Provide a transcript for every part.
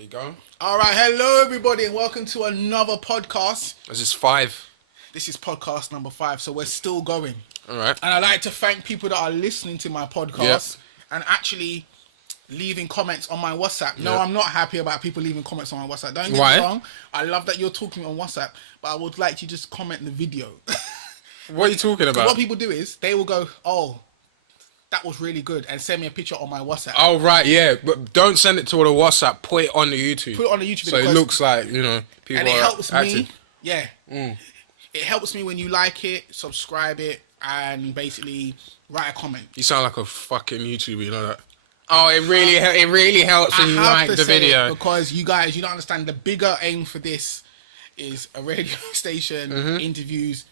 There you go. All right, hello everybody, and welcome to another podcast. This is 5. This is podcast number 5, so we're still going. All right. And I'd like to thank people that are listening to my podcast and actually leaving comments on my WhatsApp. No, I'm not happy about people leaving comments on my WhatsApp. Don't get me wrong. I love that you're talking on WhatsApp, but I would like you to just comment in the video. What are you talking about? What people do is they will go, "Oh, that was really good," and send me a picture on my WhatsApp. Oh, right, yeah. But don't send it to the WhatsApp. Put it on the YouTube. Put it on the YouTube. So it looks like, you know, people and it are helps active. me. Yeah. It helps me when you like it, subscribe it, and basically write a comment. You sound like a fucking YouTuber, you know that? Oh, it really helps when you like the video. Because you guys, you don't understand, the bigger aim for this is a radio station, interviews.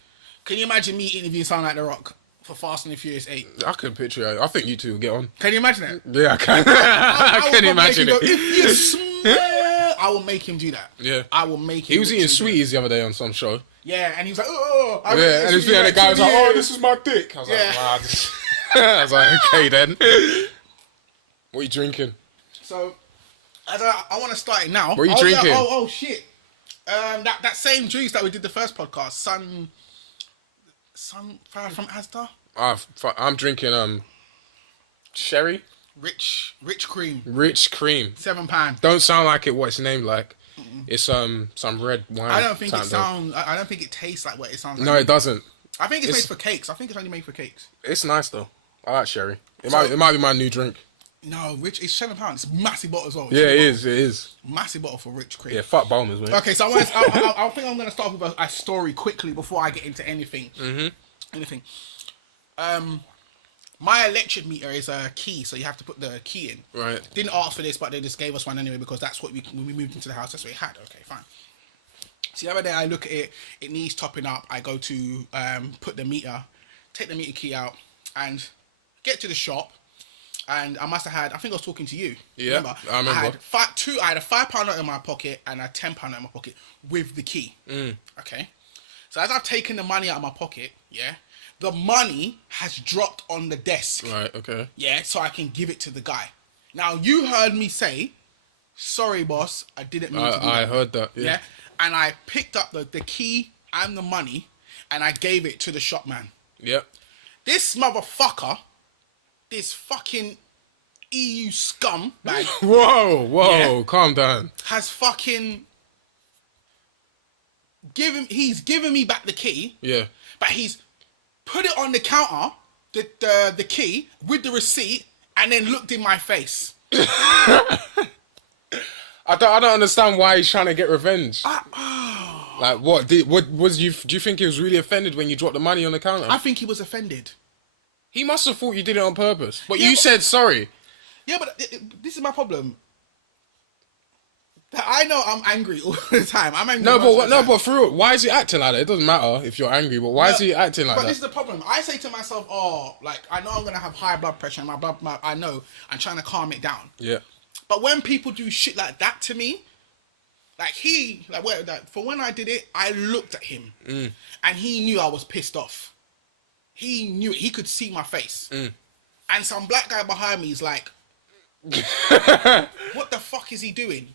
Can you imagine me interviewing someone like The Rock for Fast and the Furious 8? I can picture it. I think you two will get on. Can you imagine it? Yeah, I can. I can imagine it. If you smell, I will make him do that. Yeah. I will make him. He was eating sweeties the other day on some show. Yeah, and he was like, oh. And the guy was like, oh, this is my dick. I was like, wow. I was like, okay then. What are you drinking? So, I want to start it now. What are you drinking? Oh, shit. That same juice that we did the first podcast, Sunflower from Asda. I'm drinking sherry. Rich cream. Rich cream. £7. Don't sound like it. What it's named like? It's some red wine. I don't think it sounds. I don't think it tastes like what it sounds like. No, it doesn't. I think it's made for cakes. I think it's only made for cakes. It's nice though. I like sherry. It might be my new drink. No, Rich. It's £7. It's a massive bottle as well. Yeah, it is. Massive bottle for Rich cream. Yeah, fuck Bowman's, man. Okay, so I think I'm gonna start with a story quickly before I get into anything. Anything. My electric meter is a key, so you have to put the key in. Right. Didn't ask for this, but they just gave us one anyway because that's what when we moved into the house, that's what we had. Okay, fine. So the other day I look at it, it needs topping up. I go to take the meter key out and get to the shop. And I must have had, I think I was talking to you. Yeah, remember? I remember. I had a £5 note in my pocket and a £10 note in my pocket with the key. Okay. So as I've taken the money out of my pocket, the money has dropped on the desk. Right, okay. Yeah, so I can give it to the guy. Now, you heard me say, sorry, boss, I didn't mean to do that. I heard that, yeah. And I picked up the key and the money and I gave it to the shop man. Yep. This motherfucker, this fucking EU scum bag. Whoa, calm down. Has fucking he's given me back the key. Yeah. But he's put it on the counter, the key, with the receipt, and then looked in my face. I don't understand why he's trying to get revenge. Like what? Do you think he was really offended when you dropped the money on the counter? I think he was offended. He must have thought you did it on purpose. But you said sorry. Yeah, but this is my problem. I know I'm angry all the time. I'm angry. But for real, why is he acting like that? It doesn't matter if you're angry, but why is he acting like that? But this is the problem. I say to myself, I know I'm gonna have high blood pressure, and I know I'm trying to calm it down. Yeah. But when people do shit like that to me, for when I did it, I looked at him, and he knew I was pissed off. He knew it. He could see my face. And some black guy behind me is like, what the fuck is he doing?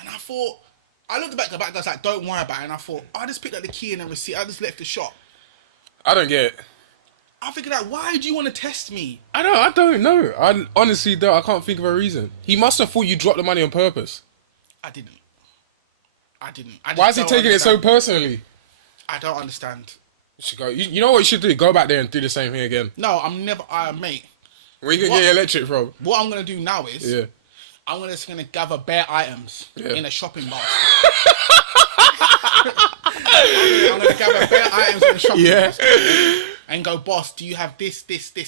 And I looked back, the back guy's like, don't worry about it. And I thought, I just picked up the key and the receipt. I just left the shop. I don't get it. I figured out, why do you want to test me? I don't know. I honestly don't. I can't think of a reason. He must have thought you dropped the money on purpose. I didn't. Why is he taking it so personally? I don't understand. You should go. You know what you should do? Go back there and do the same thing again. No, I'm never, mate. Where you gonna get your electric from? What I'm gonna do now is, I'm just gonna gather bare items in a shopping basket. I'm gonna gather bare items in a shopping basket and go, boss, do you have this,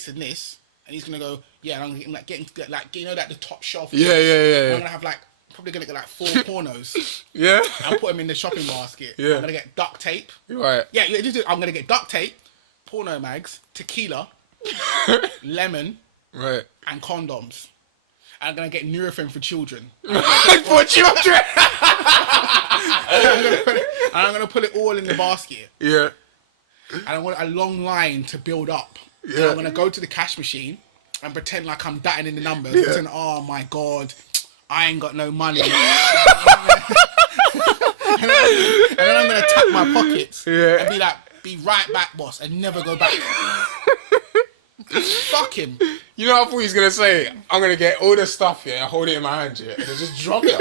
and this? And he's gonna go, yeah. And I'm getting the top shelf. Yeah. I'm gonna have probably gonna get 4 pornos. Yeah. And put them in the shopping basket. Yeah. I'm gonna get duct tape. Right. Yeah. I'm gonna get duct tape, porno mags, tequila, lemon, right, and condoms. And I'm gonna get Nurofen for children. For children. I'm gonna put it all in the basket. Yeah. And I want a long line to build up. Yeah. And I'm gonna go to the cash machine and pretend like I'm datting in the numbers. Yeah. Pretend, oh my god, I ain't got no money. And then I'm gonna tap my pockets and be like, be right back, boss, and never go back. Fuck him. You know, I thought he was gonna say, "I'm gonna get all the stuff here, hold it in my hand, and then just drop it.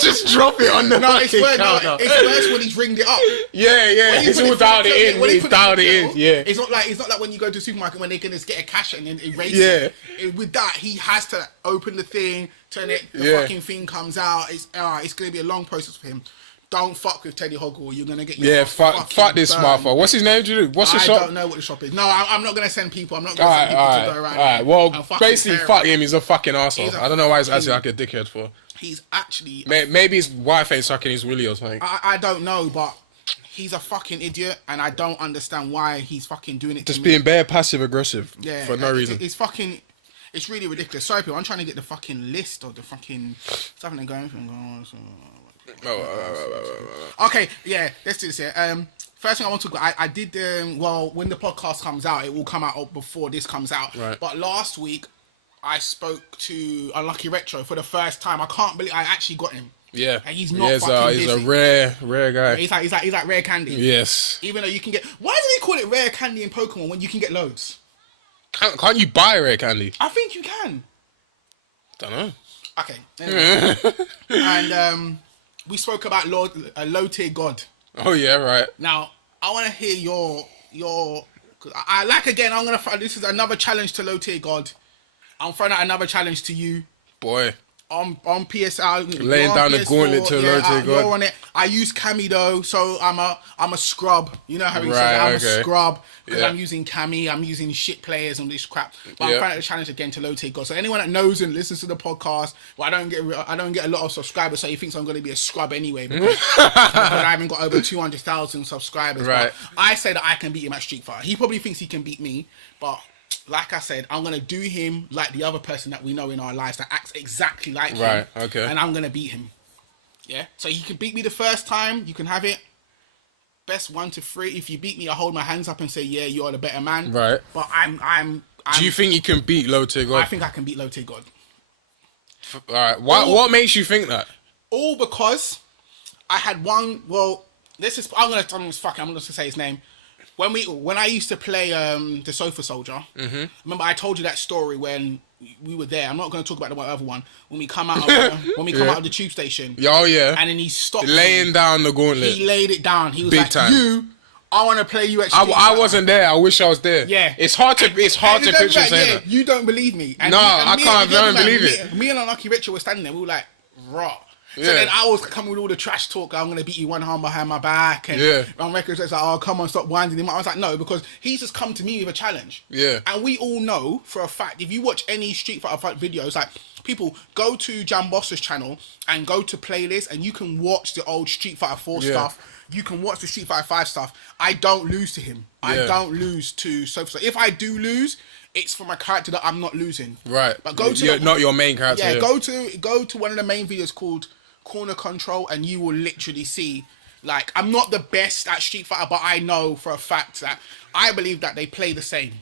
Just drop it on the it's worse when he's ringed it up. Yeah. It's all dialed it in. He's dialed it in. Yeah. It's not like when you go to the supermarket when they can just get a cash and then erase it. With that, he has to open the thing, turn it. The fucking thing comes out. It's gonna be a long process for him. Don't fuck with Teddyhoggle. You're gonna get your fuck this motherfucker. What's his name, Drew? What's the shop? I don't know what the shop is. No, I'm not gonna send people. I'm not gonna send people to go around. Alright. Well, basically, fuck him. He's a fucking arsehole. I don't know why he's acting like a dickhead for. He's actually... Maybe his wife ain't sucking his willy or something. I don't know, but he's a fucking idiot, and I don't understand why he's fucking doing it. Just being bare passive aggressive for no reason. It's fucking... It's really ridiculous. Sorry, people. I'm trying to get the fucking list of the fucking stuff they're going through. Okay, yeah, let's do this here. First thing I want to talk about, I did, when the podcast comes out, it will come out before this comes out. Right. But last week, I spoke to Unlucky Retro for the first time. I can't believe I actually got him. Yeah. And he's not fucking he's busy. a rare guy. He's like rare candy. Yes. Even though you can get... Why do they call it rare candy in Pokemon when you can get loads? Can't you buy rare candy? I think you can. Don't know. Okay. Anyway. And we spoke about Lowteirgod. Oh yeah, right. Now I want to hear your. Cause I like again. I'm gonna. This is another challenge to Lowteirgod. I'm throwing out another challenge to you. Boy. On PSR, laying down the gauntlet to Lowteirgod. You're on it. I use Cammy though, so I'm a scrub. You know how he says I'm a scrub because I'm using Cammy. I'm using shit players and this crap. But I'm trying to challenge again to Lowteirgod. So anyone that knows and listens to the podcast, well, I don't get a lot of subscribers, so he thinks I'm going to be a scrub anyway because I haven't got over 200,000 subscribers. Right. But I say that I can beat him at Street Fighter. He probably thinks he can beat me, but. Like I said, I'm going to do him like the other person that we know in our lives that acts exactly like him. Right, okay. And I'm going to beat him. Yeah? So he can beat me the first time. You can have it. Best 1 to 3. If you beat me, I hold my hands up and say, yeah, you're the better man. Right. But I'm do you think you can beat Lowteirgod? I think I can beat Lowteirgod. Alright. What makes you think that? All because I had one... Well, I'm going to say his name. When I used to play the Sofa Soldier, remember I told you that story when we were there. I'm not going to talk about the other one. When we come out of the tube station. Oh yeah. And then he stopped. Laying down the gauntlet. He laid it down. He was big like, time. I want to play you at I wasn't there. I wish I was there. Yeah. It's hard to picture saying that. You don't believe me. And I don't believe it. Me and Unlucky Richard were standing there. We were like, raw. So Yeah. then I was coming with all the trash talk. I'm going to beat you one arm behind my back. And on records, it's like, oh, come on, stop winding him up. I was like, no, because he's just come to me with a challenge. Yeah. And we all know for a fact, if you watch any Street Fighter fight videos, like, people go to Jamboster's channel and go to playlists and you can watch the old Street Fighter 4 stuff. You can watch the Street Fighter 5 stuff. I don't lose to him. I don't lose to Sofa. If I do lose, it's for my character that I'm not losing. Right. But go to not your main character. Yeah, go to one of the main videos called Corner Control and you will literally see, like, I'm not the best at Street Fighter, but I know for a fact that I believe that they play the same.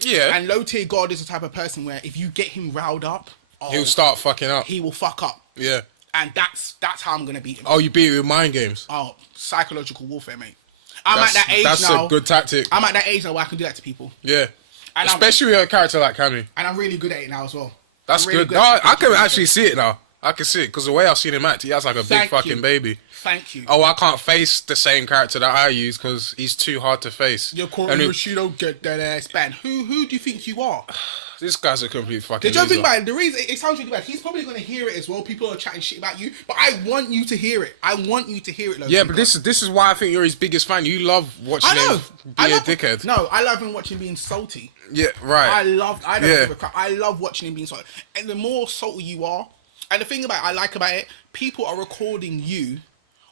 Yeah. And Lowteirgod is the type of person where if you get him riled up, he'll start fucking up. He will fuck up. Yeah. And that's how I'm gonna beat him. Oh, you beat it with mind games. Oh, psychological warfare, mate. I'm at that age now. That's a good tactic. I'm at that age now where I can do that to people. Yeah. And especially with a character like Cammy. And I'm really good at it now as well. That's really good. No, I can actually see it now. I can see it because the way I've seen him act, he has like a big fucking baby. Thank you. Oh, I can't face the same character that I use because he's too hard to face. You're calling you don't get that ass banned. Who do you think you are? This guy's a complete fucking The loser. thing about it, the reason it sounds really bad, he's probably going to hear it as well. People are chatting shit about you, but I want you to hear it. I want you to hear it. Yeah, but this is why I think you're his biggest fan. You love watching him be a dickhead. No, I love him watching him being salty. Yeah, right. I don't give a crap. I love watching him being salty. And the more salty you are, and the thing I like about it, people are recording you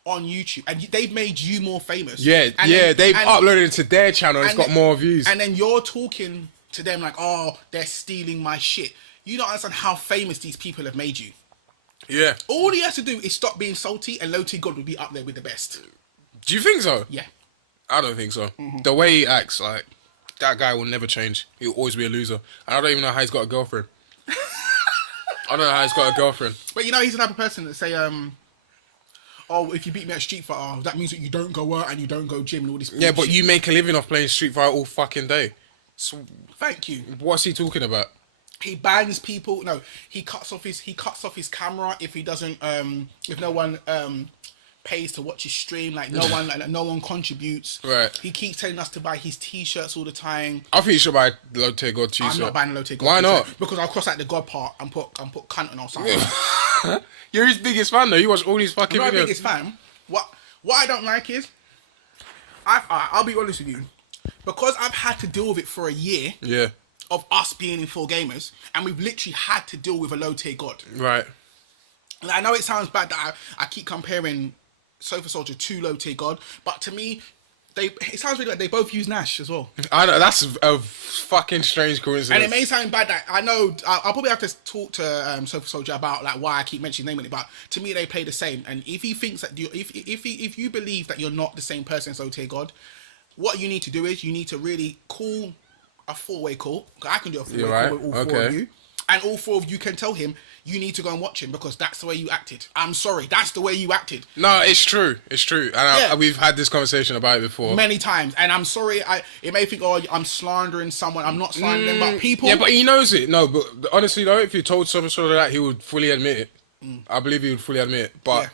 on YouTube, and they've made you more famous. Yeah, they've uploaded it to their channel. It's got more views. And then you're talking to them like, oh, they're stealing my shit. You don't understand how famous these people have made you. Yeah. All he has to do is stop being salty, and Lowteirgod will be up there with the best. Do you think so? Yeah. I don't think so. The way he acts, like, that guy will never change. He'll always be a loser. And I don't even know how he's got a girlfriend. I don't know how he's got a girlfriend. But you know, he's the type of person that say, oh, if you beat me at Street Fighter, that means that you don't go out and you don't go gym and all this bullshit. Yeah, but you make a living off playing Street Fighter all fucking day. So thank you. What's he talking about? He bans people. No, he cuts off his camera if he doesn't if no one pays to watch his stream. Like no one contributes. Right. He keeps telling us to buy his t-shirts all the time. I think you should buy Lowteirgod t-shirt. I'm not buying a Lowteirgod. Why not? Because I'll cross out the God part and put cunt on or something. You're his biggest fan though. You watch all these fucking videos. I'm not biggest fan. What I don't like is, I'll be honest with you, because I've had to deal with it for a year. Yeah. Of us being in 4Gamers, and we've literally had to deal with a Lowteirgod. Right. And I know it sounds bad that I keep comparing Sofa Soldier to Lowteirgod, but to me, it sounds really like they both use Nash as well. I know, that's a fucking strange coincidence. And it may sound bad that I know I'll probably have to talk to Sofa Soldier about like why I keep mentioning naming it, but to me they play the same. And if he thinks that if you believe that you're not the same person as Lowteirgod, what you need to do is you need to really call a 4-way call. I can do a 4-way call with all 4 of you, and all 4 of you can tell him you need to go and watch him because that's the way you acted. I'm sorry, that's the way you acted. No, it's true. It's true. And we've had this conversation about it before. Many times. And I'm sorry, it may think, oh, I'm slandering someone. I'm not slandering them, but people... Yeah, but he knows it. No, but honestly, though, if you told someone that, he would fully admit it. I believe he would fully admit it. But,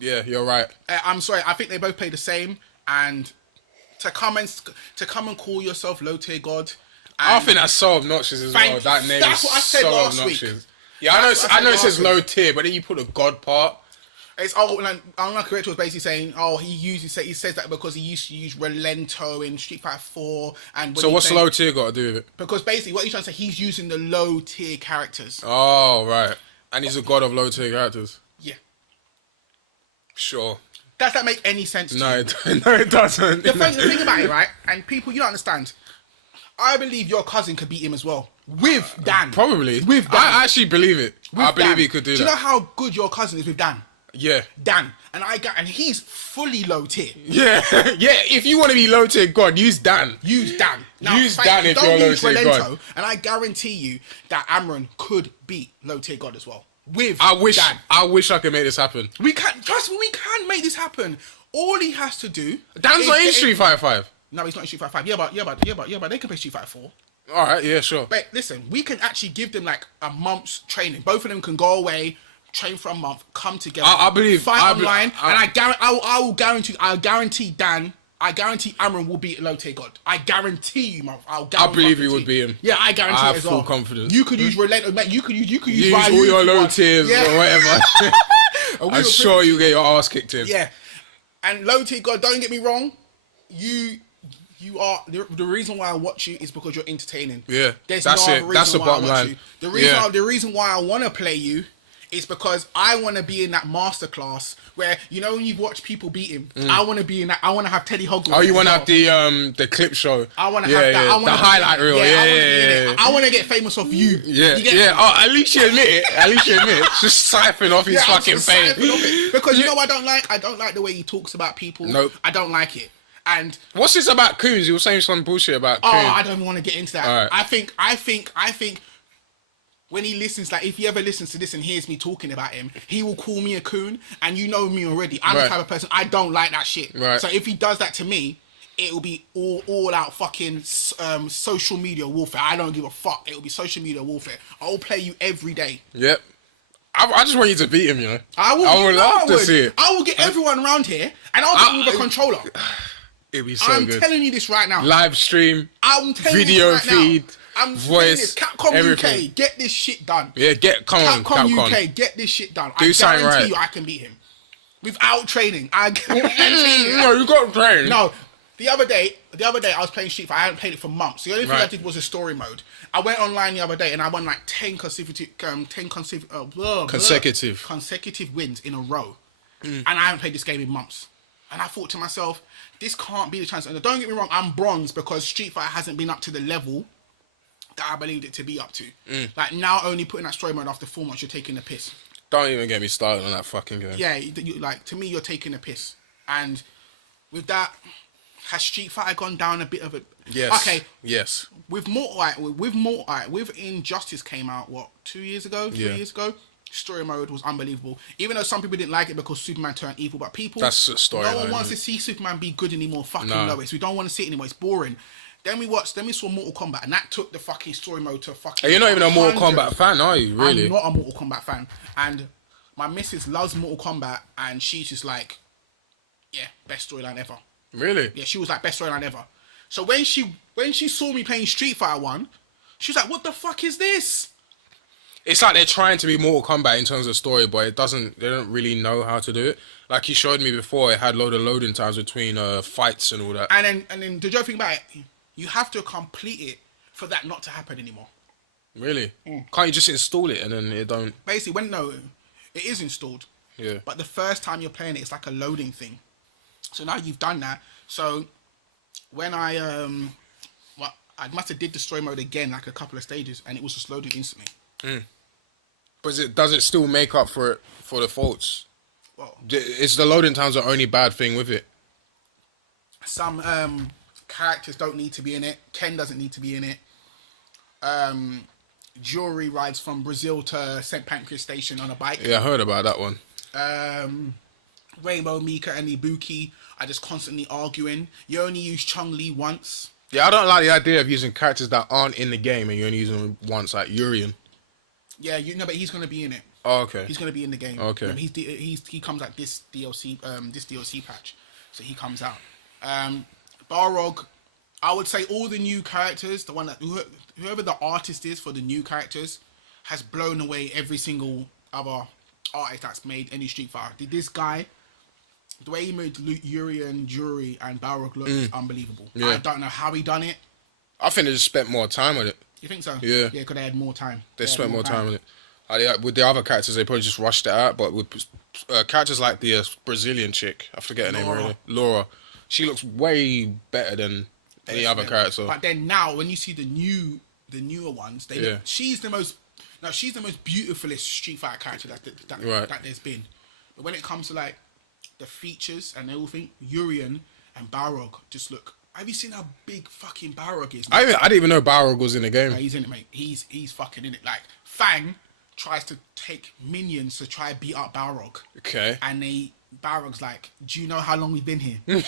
yeah you're right. I'm sorry, I think they both play the same. And to come and call yourself Lowteirgod... I think that's so obnoxious as well. That name is so obnoxious. Yeah, I know it says low tier, but then you put a God part. It's Unlike Correct was basically saying, he says that because he used to use Relento in Street Fighter 4. And so what's low tier got to do with it? Because basically what he's trying to say, he's using the low tier characters. Oh right, and he's a god of low tier characters. Yeah. Sure. Does that make any sense? To you? No, it doesn't. The thing about it, right? And people, you don't understand. I believe your cousin could beat him as well. With Dan. Probably. With Dan. I actually believe it. I believe he could do that. Do you know how good your cousin is with Dan? Yeah. Dan. And he's fully low tier. Yeah. Yeah, if you want to be low tier God, use Dan. Use Dan. Now, use Dan if you're low tier God. And I guarantee you that Amron could beat Lowteirgod as well. With Dan. I wish I could make this happen. We can, trust me, we can make this happen. All he has to do... Dan's not in Street Fighter 5. No, he's not in Street Fighter 5. Yeah, but they can play Street Fighter 4. Alright, yeah, sure. But listen, we can actually give them like a month's training. Both of them can go away, train for a month, come together. I believe. Fight online, and I will guarantee Dan. I guarantee Amron will beat Lowteirgod. I guarantee you, man. I believe he would beat him. Yeah, I guarantee it as well. I have full confidence. You could use Relento, mate. You could use all your low tiers or whatever. I'm sure you get your ass kicked in. Yeah, and Lowteirgod, don't get me wrong, you are the reason why I watch you is because you're entertaining. Yeah, that's it. That's the bottom line. The reason why I want to play you is because I want to be in that masterclass where when you've watched people beat him. I want to be in that. I want to have Teddyhoggle. Oh, you want to have the clip show? I want to have that. I want the highlight reel. Yeah. I want to get famous off you. Yeah. Oh, at least you admit it. Just siphon off his fucking fame. Because you know what I don't like? I don't like the way he talks about people. Nope. I don't like it. And what's this about Coons? You were saying some bullshit about Coons. I don't want to get into that. Right. I think when he listens, like if he ever listens to this and hears me talking about him, he will call me a coon. And you know me already. I'm the type of person, I don't like that shit. Right. So if he does that to me, it will be all out fucking social media warfare. I don't give a fuck. It will be social media warfare. I'll play you every day. Yep. I just want you to beat him, I would love to see it. I will get everyone around here and I'll beat with a controller. It'd be so good. I'm telling you this right now. Live stream, I'm telling video you this right feed, now. I'm voice, Capcom everything. UK, get this shit done. Yeah, Capcom UK, get this shit done. Do something right. I guarantee you I can beat him. Without training. I guarantee you. No, you got to train. No. The other day I was playing Street Fighter. I hadn't played it for months. The only thing I did was a story mode. I went online the other day and I won like 10 consecutive wins in a row. And I haven't played this game in months. And I thought to myself, this can't be the chance. And don't get me wrong, I'm bronze because Street Fighter hasn't been up to the level that I believed it to be up to. Like now only putting that story mode after 4 months, you're taking the piss. Don't even get me started on that fucking game. Yeah, like to me, you're taking a piss. And with that, has Street Fighter gone down a bit of a... Yes. Okay. Yes. With Injustice came out, what, 2 years ago? 3 years ago? Story mode was unbelievable. Even though some people didn't like it because Superman turned evil, but people... That's a story. No one wants to see Superman be good anymore. Fucking Lois. We don't want to see it anymore. It's boring. Then we saw Mortal Kombat, and that took the fucking story mode to fucking... You're not even a Mortal Kombat fan, are you? Really? I'm not a Mortal Kombat fan. And my missus loves Mortal Kombat, and she's just like, yeah, best storyline ever. Really? Yeah, she was like, best storyline ever. So when she saw me playing Street Fighter 1, she was like, what the fuck is this? It's like they're trying to be Mortal Kombat in terms of story, but they don't really know how to do it. Like you showed me before, it had load of loading times between fights and all that. And then the joke thing about it, you have to complete it for that not to happen anymore. Really? Can't you just install it and then it don't... Basically, it is installed. Yeah. But the first time you're playing it, it's like a loading thing. So now you've done that. So when I must have did the story mode again, like a couple of stages, and it was just loading instantly. But does it still make up for the faults? Well, Is the loading times the only bad thing with it? some characters don't need to be in it. Ken doesn't need to be in it. Jewelry rides from Brazil to St. Pancras Station on a bike. Yeah, I heard about that one. Rainbow, Mika, and Ibuki are just constantly arguing. You only use Chun-Li once. Yeah, I don't like the idea of using characters that aren't in the game and you only use them once, like Urian. Yeah, but he's gonna be in it. Oh, okay. He's gonna be in the game. Okay. He comes out this DLC patch, so he comes out. Balrog, I would say all the new characters, the one that whoever the artist is for the new characters, has blown away every single other artist that's made any Street Fighter. This guy, the way he made Urian, Jury, and Balrog look is unbelievable. Yeah. I don't know how he done it. I think they just spent more time on it. You think so? Yeah. Yeah, because they had more time. They spent more time on it. With the other characters, they probably just rushed it out. But with characters like the Brazilian chick, I forget her name already, Laura, she looks way better than any other character. But then now, when you see the newer ones, she's the most beautifulest Street Fighter character that there's been. But when it comes to like the features and everything, Urian and Balrog just look. Have you seen how big fucking Balrog is? I didn't even know Balrog was in the game. Yeah, he's in it, mate. He's fucking in it. Like Fang tries to take minions to try and beat up Balrog. Okay. And Balrog's like, do you know how long we've been here? And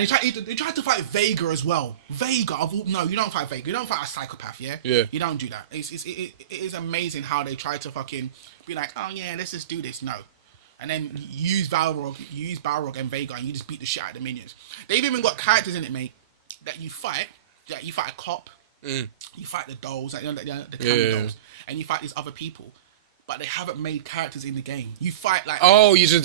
he tried to fight Vega as well. Vega, no, you don't fight Vega. You don't fight a psychopath, yeah? Yeah. You don't do that. It is amazing how they try to fucking be like, oh yeah, let's just do this. No. And then you use Balrog and Vega, and you just beat the shit out of the minions. They've even got characters in it, mate, that you fight. Like you fight a cop, you fight the dolls, like, the dolls, and you fight these other people. But they haven't made characters in the game. You fight like... Oh, you just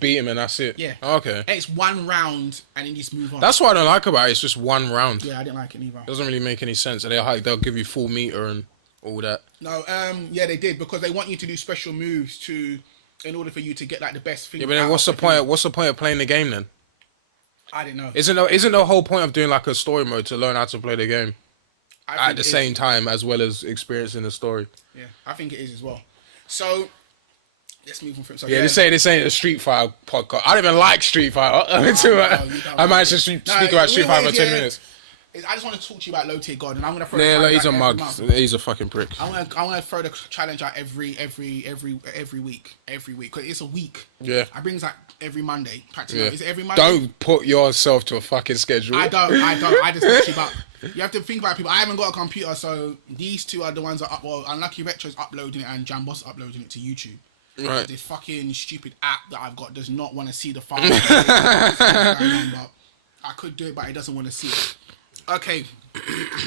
beat him and that's it? Yeah. Okay. And it's one round and then you just move on. That's what I don't like about it. It's just one round. Yeah, I didn't like it either. It doesn't really make any sense. And they'll give you full meter and all that. No, yeah, they did, because they want you to do special moves in order for you to get like the best thing. Yeah, but then what's the point? What's the point of playing the game then? I didn't know. Isn't the whole point of doing like a story mode to learn how to play the game at the same is. time as well as experiencing the story? Yeah, I think it is as well. So let's move on from. So, yeah, this ain't a Street Fighter podcast. I don't even like Street Fighter. I might just speak about Street Fighter for 10 minutes. I just want to talk to you about Lowteirgod, and I'm gonna throw. Yeah, he's a mug. He's a fucking prick. I'm gonna throw the challenge out every week, because it's a week. Yeah. I brings that every Monday. Practically, is it every Monday? Don't put yourself to a fucking schedule. I don't. I just keep up. You have to think about people. I haven't got a computer, so these two are the ones that Unlucky Retro's uploading it and Jamboster uploading it to YouTube. Right. This fucking stupid app that I've got does not want to see the file. I could do it, but it doesn't want to see it. Okay,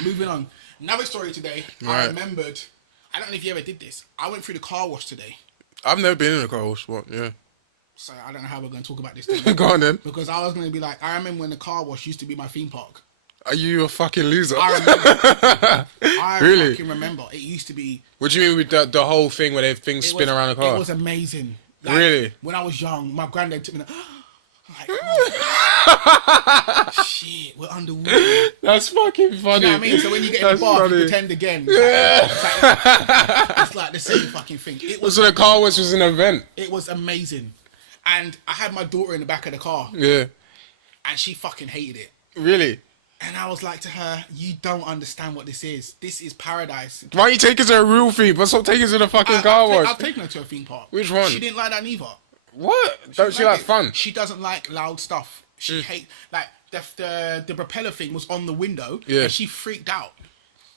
moving on. Another story today. Right. I remembered. I don't know if you ever did this. I went through the car wash today. I've never been in a car wash. What? Yeah. So I don't know how we're going to talk about this today. Go on then. Because I was going to be like, I remember when the car wash used to be my theme park. Are you a fucking loser? I remember. I really? fucking remember. It used to be. What do you mean with the whole thing where things spin around the car? It was amazing. Like, really? When I was young, my granddad took me. Like, shit, we're underwater. That's fucking funny. You know what I mean? So when you get in the bath, you pretend again. It's like the same fucking thing. So the car wash was an event. It was amazing. And I had my daughter in the back of the car. Yeah. and she fucking hated it. Really? And I was like to her, you don't understand what this is. This is paradise. Why don't you take us to a real theme, but stop taking us to the fucking car wash? I've taken her to a theme park. Which one? She didn't like that neither. What? Don't she like fun? She doesn't like loud stuff. She hates, like, the propeller thing was on the window, and she freaked out.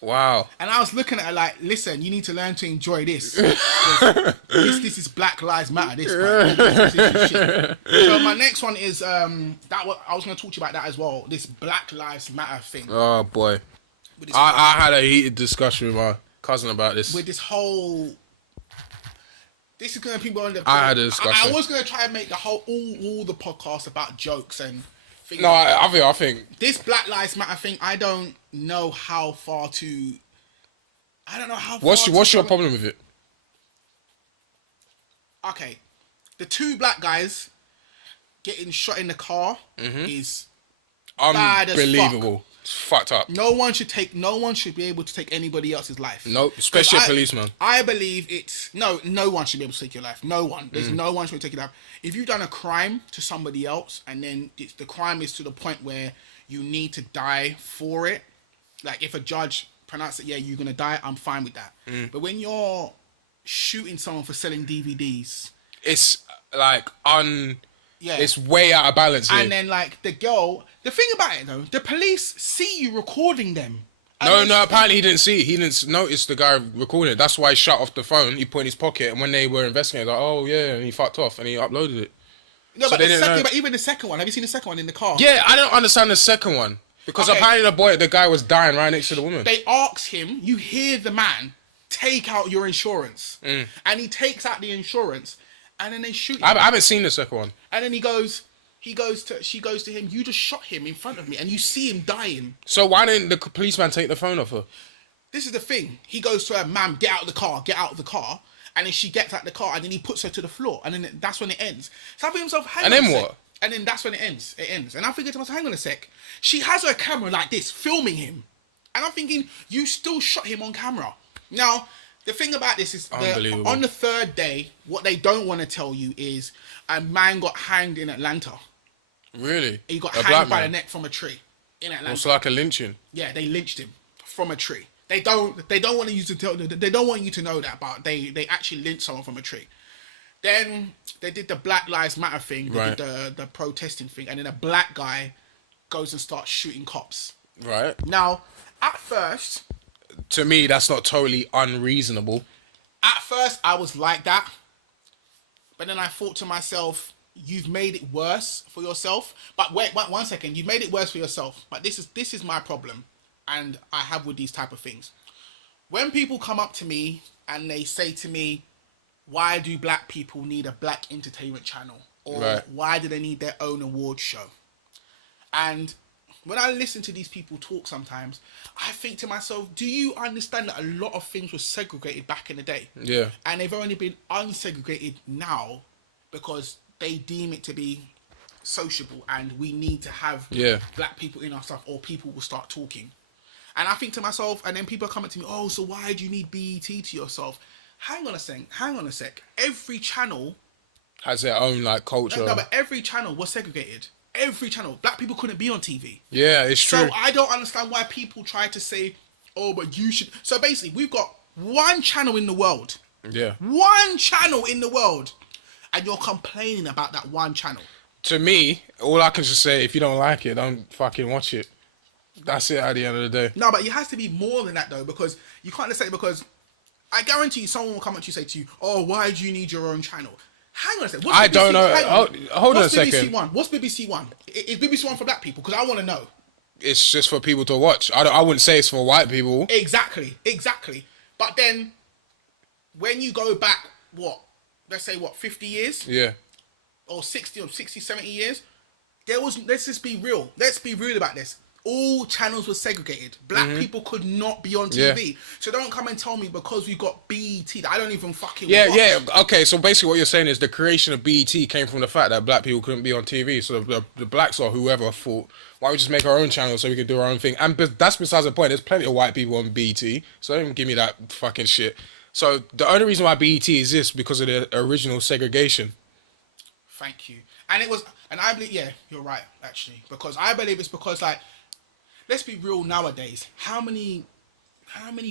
Wow. And I was looking at her like, listen, you need to learn to enjoy this. This is Black Lives Matter. This is shit. So my next one is I was going to talk to you about that as well. This Black Lives Matter thing. Oh boy, I had a heated discussion with my cousin about this. With this whole, this is going to people on the. I had a discussion. I was going to try and make the whole all the podcasts about jokes and. No, I think this Black Lives Matter thing. I don't know how far to. I don't know how. What's your problem with it? Okay, the 2 black guys getting shot in the car is bad as unbelievable. fuck. It's fucked up. No one should be able to take anybody else's life. Nope, especially a policeman. I believe it's no one should be able to take your life. No one. There's no one should take your life. If you've done a crime to somebody else and then the crime is to the point where you need to die for it, like if a judge pronounced it, yeah, you're gonna die, I'm fine with that. But when you're shooting someone for selling DVDs, it's like it's way out of balance here. And then like the thing about it though, the police see you recording them. No, apparently he didn't see it. He didn't notice the guy recording it. That's why he shut off the phone. He put it in his pocket, and when they were investigating, like, oh yeah, and he fucked off and he uploaded it. No, so but even the second one. Have you seen the second one in the car? Yeah, I don't understand the second one because apparently the guy was dying right next to the woman. They ask him. You hear the man take out your insurance, and he takes out the insurance, and then they shoot him. I haven't seen the second one. And then she goes to him. You just shot him in front of me, and you see him dying. So why didn't the policeman take the phone off her? This is the thing. He goes to her, ma'am, get out of the car, and then she gets out the car, and then he puts her to the floor, and then that's when it ends. So I think to myself, hang on a sec. And then what? And then that's when it ends. It ends, and I'm thinking to myself, hang on a sec. She has her camera like this, filming him, and I'm thinking, you still shot him on camera. Now, the thing about this is, on the 3rd day, what they don't want to tell you is a man got hanged in Atlanta. Really? He got hanged by the neck from a tree in Atlanta. It's like a lynching. Yeah, they lynched him from a tree. They don't want you to tell. They don't want you to know that, but they actually lynched someone from a tree. Then they did the Black Lives Matter thing. They did the protesting thing, and then a black guy goes and starts shooting cops. Right. Now, at first, to me, that's not totally unreasonable. At first, I was like that, but then I thought to myself, you've made it worse for yourself. But wait, 1 second. You've made it worse for yourself. But this is my problem, and I have with these type of things. When people come up to me and they say to me, why do black people need a black entertainment channel? Or why do they need their own award show? And when I listen to these people talk sometimes, I think to myself, do you understand that a lot of things were segregated back in the day? Yeah. And they've only been unsegregated now because they deem it to be sociable and we need to have black people in our stuff or people will start talking. And I think to myself, and then people are coming to me, oh, so why do you need BET to yourself? Hang on a sec. Every channel has their own like culture. No, but every channel was segregated. Every channel. Black people couldn't be on TV. Yeah, it's true. So I don't understand why people try to say, oh, but you should. So basically, we've got one channel in the world. Yeah. One channel in the world. And you're complaining about that one channel. To me, all I can just say, if you don't like it, don't fucking watch it. That's it at the end of the day. No, but it has to be more than that though, because you can't just say, because I guarantee you someone will come up to you and say to you, oh, why do you need your own channel? Hang on a second. I don't know. Hold on a second. BBC One? What's BBC One? Is BBC One for black people? Because I want to know. It's just for people to watch. I wouldn't say it's for white people. Exactly. But then, when you go back, let's say 50 years? Yeah. Or 60, 70 years? Let's just be real. Let's be real about this. All channels were segregated. Black people could not be on TV. Yeah. So don't come and tell me because we got BET that I don't even fucking watch. Yeah. Okay, so basically what you're saying is the creation of BET came from the fact that black people couldn't be on TV. So the blacks or whoever thought, why don't we just make our own channel so we can do our own thing? And that's besides the point. There's plenty of white people on BET. So don't even give me that fucking shit. So the only reason why BET exists because of the original segregation. Thank you. And I believe, yeah, you're right, actually. Because I believe it's because, like, let's be real nowadays. How many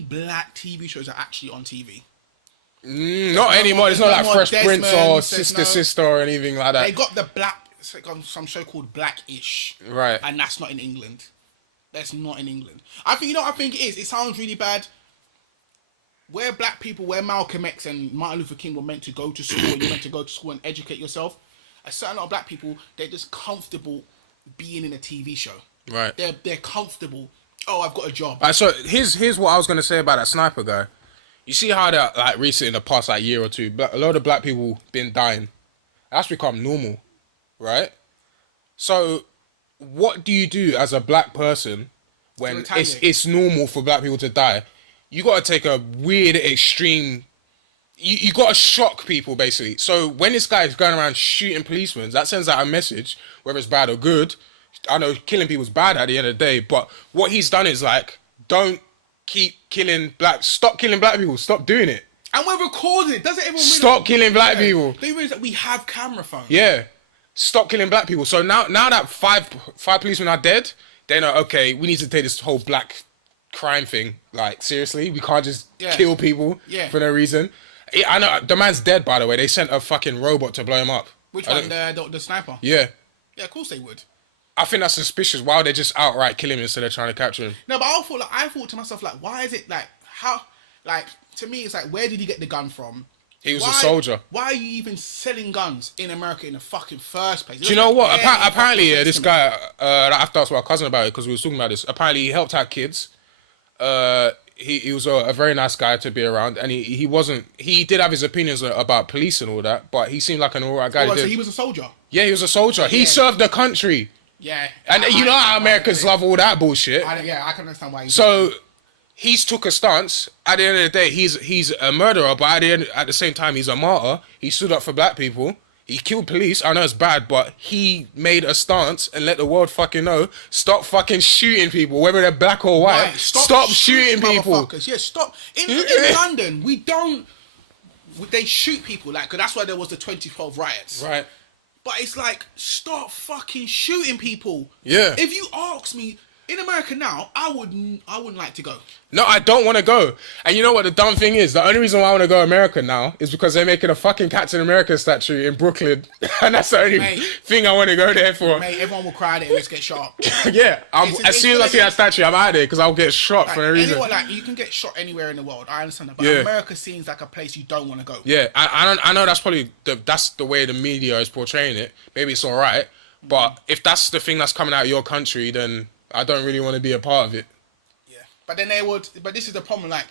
black TV shows are actually on TV? Not anymore. There's not like Fresh Prince or Sister or anything like that. They got the black, some so-called black-ish. Right. And that's not in England. That's not in England. I think, you know what I think it is? It sounds really bad. Where black people, where Malcolm X and Martin Luther King were meant to go to school, and you're meant to go to school and educate yourself, a certain lot of black people, they're just comfortable being in a TV show. Right. They're comfortable. Oh, I've got a job. Right, so here's what I was gonna say about that sniper guy. You see how that, like, recently in the past like year or two, a lot of black people been dying. That's become normal, right? So, what do you do as a black person when it's normal for black people to die? You got to take a weird extreme. You got to shock people basically. So when this guy is going around shooting policemen, that sends out a message, whether it's bad or good. I know killing people is bad at the end of the day, but what he's done is like, don't keep killing stop killing black people. Stop doing it. And we're recording it. Doesn't everyone stop killing black people? They realize that we have camera phones. Yeah. Stop killing black people. So now that five policemen are dead, they know, okay, we need to take this whole black crime thing like seriously. We can't just kill people for no reason. I know the man's dead, by the way. They sent a fucking robot to blow him up. Which one? The sniper? Yeah. Yeah, of course they would. I think that's suspicious. Why would they just outright kill him instead of trying to capture him? No, but I thought to myself, like, why is it like how, like, to me it's like, where did he get the gun from? He was a soldier. Why are you even selling guns in America in the fucking first place? Do you know what? Apparently, this guy, I have to ask my cousin about it because we were talking about this. Apparently, he helped out kids. He was a very nice guy to be around, and he did have his opinions about police and all that, but he seemed like an alright guy. So he was a soldier? Yeah, he was a soldier. He served the country. Yeah. And you know how Americans love all that bullshit. I can understand why. So he's took a stance. At the end of the day, he's a murderer, but at the same time, he's a martyr. He stood up for black people. He killed police. I know it's bad, but he made a stance and let the world fucking know. Stop fucking shooting people, whether they're black or white. Right. Stop shooting people. Yeah, stop. In London, they shoot people, like, cause that's why there was the 2012 riots. Right. But it's like, stop fucking shooting people. Yeah. If you ask me, in America now, I wouldn't like to go. No, I don't want to go. And you know what the dumb thing is? The only reason why I want to go to America now is because they're making a fucking Captain America statue in Brooklyn. And that's the only thing I want to go there for. Mate, everyone will cry there and let's get shot. Yeah. As soon as I see that statue, I'm out of there because I'll get shot for no reason. You can get shot anywhere in the world. I understand that. But America seems like a place you don't want to go. Yeah. I know that's probably that's the way the media is portraying it. Maybe it's all right. But if that's the thing that's coming out of your country, then I don't really want to be a part of it. Yeah. But then but this is the problem, like,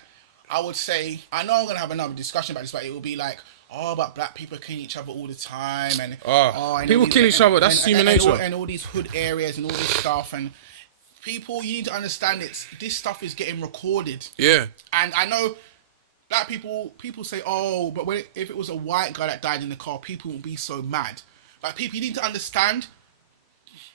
I would say, I know I'm going to have another discussion about this, but it will be like, oh, but black people killing each other all the time, and people kill each other, that's human nature. And all these hood areas and all this stuff, and people, you need to understand this stuff is getting recorded. Yeah. And I know black people say, oh, but if it was a white guy that died in the car, people won't be so mad. Like, people, you need to understand,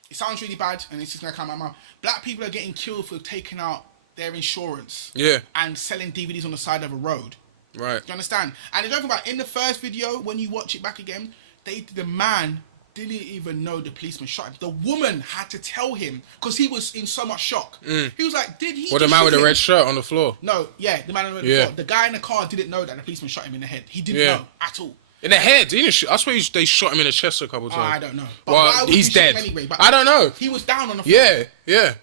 it sounds really bad, and it's just gonna come out of my mouth. Black people are getting killed for taking out their insurance. Yeah. And selling DVDs on the side of a road. Right. Do you understand? And the joke about in the first video, when you watch it back again, the man didn't even know the policeman shot him. The woman had to tell him because he was in so much shock. He was like, "Did he?" What, the man with the red shirt on the floor? No, yeah, the man on the floor. The guy in the car didn't know that the policeman shot him in the head. He didn't know at all. In the head? He didn't shoot. I swear they shot him in the chest a couple times. I don't know. But well, he's dead. Anyway, I don't know. He was down on the floor. Yeah.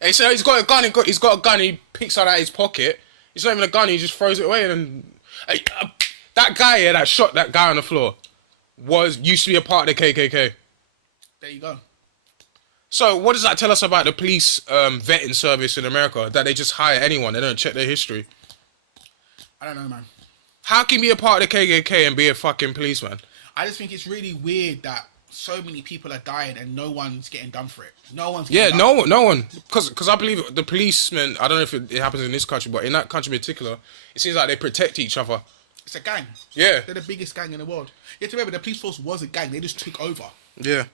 Hey, so he's got a gun. He's got a gun. He picks it out of his pocket. It's not even a gun. He just throws it away. And that guy that shot that guy on the floor used to be a part of the KKK. There you go. So what does that tell us about the police vetting service in America? That they just hire anyone. They don't check their history. I don't know, man. How can you be a part of the KKK and be a fucking policeman? I just think it's really weird that so many people are dying and no one's getting done for it. No one. Because I believe the policemen, I don't know if it happens in this country, but in that country in particular, it seems like they protect each other. It's a gang. Yeah. They're the biggest gang in the world. You have to remember, the police force was a gang. They just took over. Yeah.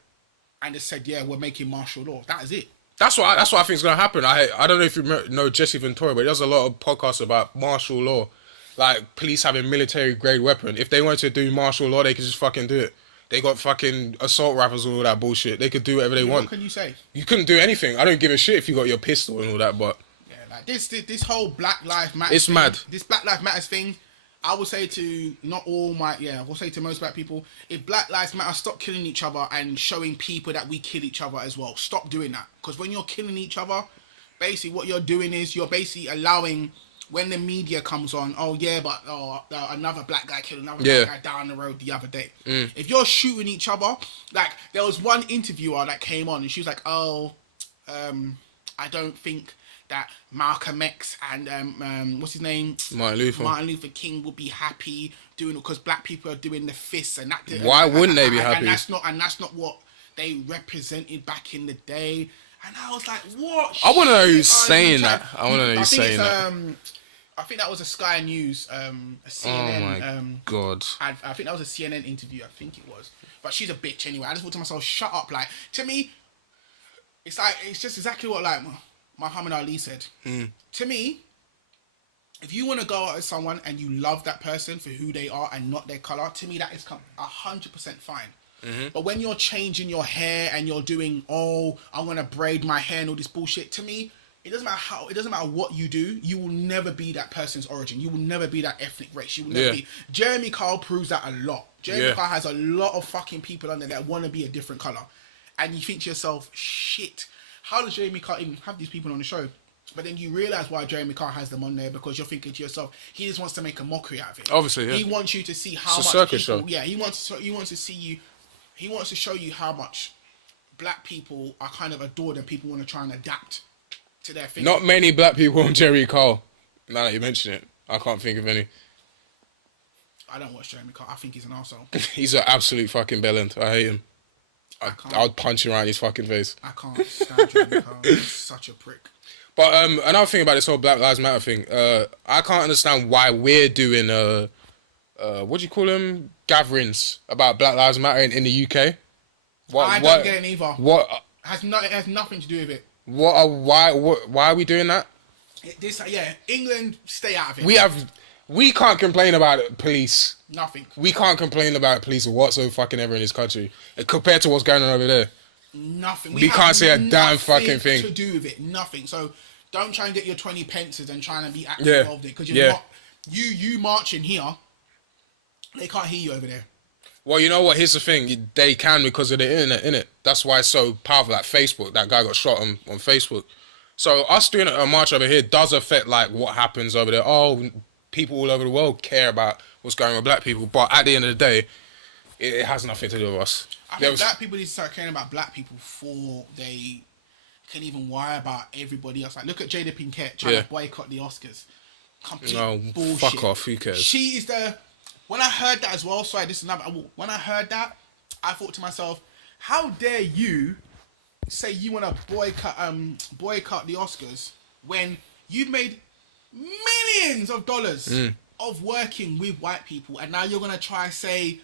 And just said, yeah, we're making martial law. That is it. That's what I think is going to happen. I don't know if you know Jesse Ventura, but he does a lot of podcasts about martial law. Like, police having military-grade weapon. If they wanted to do martial law, they could just fucking do it. They got fucking assault rifles and all that bullshit. They could do whatever they want. What can you say? You couldn't do anything. I don't give a shit if you got your pistol and all that, but... Yeah, like this whole Black Lives Matter It's thing, mad. This Black Lives Matter thing, I would say to I will say to most black people, if Black Lives Matter, stop killing each other and showing people that we kill each other as well. Stop doing that. Because when you're killing each other, basically what you're doing is you're basically allowing, when the media comes on, another black guy killed another black guy down the road the other day. If you're shooting each other, like there was one interviewer that came on and she was like, I don't think that Malcolm X and what's his name, Martin Luther King will be happy doing it because black people are doing the fists and that. Why wouldn't they be happy? And that's not what they represented back in the day. And I was like, what? I want to know who's saying that. I want to know who's saying that. I think that was a Sky News, a CNN. Oh my God. I think that was a CNN interview. I think it was. But she's a bitch anyway. I just thought to myself, shut up. Like, to me, it's just exactly what like Muhammad Ali said. To me, if you want to go out with someone and you love that person for who they are and not their color, to me that is 100% fine. But when you're changing your hair and you're doing, I'm gonna braid my hair and all this bullshit, to me, it doesn't matter what you do, you will never be that person's origin. You will never be that ethnic race. You will never be. Jeremy Kyle proves that a lot. Jeremy Kyle has a lot of fucking people on there that want to be a different color. And you think to yourself, shit, how does Jeremy Kyle even have these people on the show? But then you realise why Jeremy Kyle has them on there, because you're thinking to yourself, he just wants to make a mockery out of it. Obviously, yeah. He wants you to see how much circus people... show. Yeah, he wants to see you... He wants to show you how much black people are kind of adored and people want to try and adapt to their thing. Not many black people on Jerry Cole. Now that you mention it, I can't think of any. I don't watch Jeremy Kyle. I think he's an arsehole. He's an absolute fucking bellend. I hate him. I'd punch him right in his fucking face. I can't stand Jeremy Kyle. He's such a prick. But another thing about this whole Black Lives Matter thing, I can't understand why we're doing what do you call them, gatherings about Black Lives Matter in the UK. I don't get it either. What it has nothing to do with it. Why are we doing that? England, stay out of it. We can't complain about police. Nothing. We can't complain about police or whatsoever fucking ever in this country compared to what's going on over there. Nothing. We can't say a damn fucking thing to do with it. Nothing. So don't try and get your 20 pences and trying to be active involved in it, because you're not. You marching here, they can't hear you over there. Well, you know what? Here's the thing. They can because of the internet, innit? That's why it's so powerful. Like Facebook, that guy got shot on Facebook. So us doing a march over here does affect like what happens over there. People all over the world care about what's going on with black people, but at the end of the day, it has nothing to do with us. I think black people need to start caring about black people before they can even worry about everybody else. Like, look at Jada Pinkett trying to boycott the Oscars. Complete bullshit. Fuck off. Who cares? She is the... When I heard that as well, when I heard that, I thought to myself, how dare you say you want to boycott the Oscars when you've made millions of dollars of working with white people, and now you're going to try and say,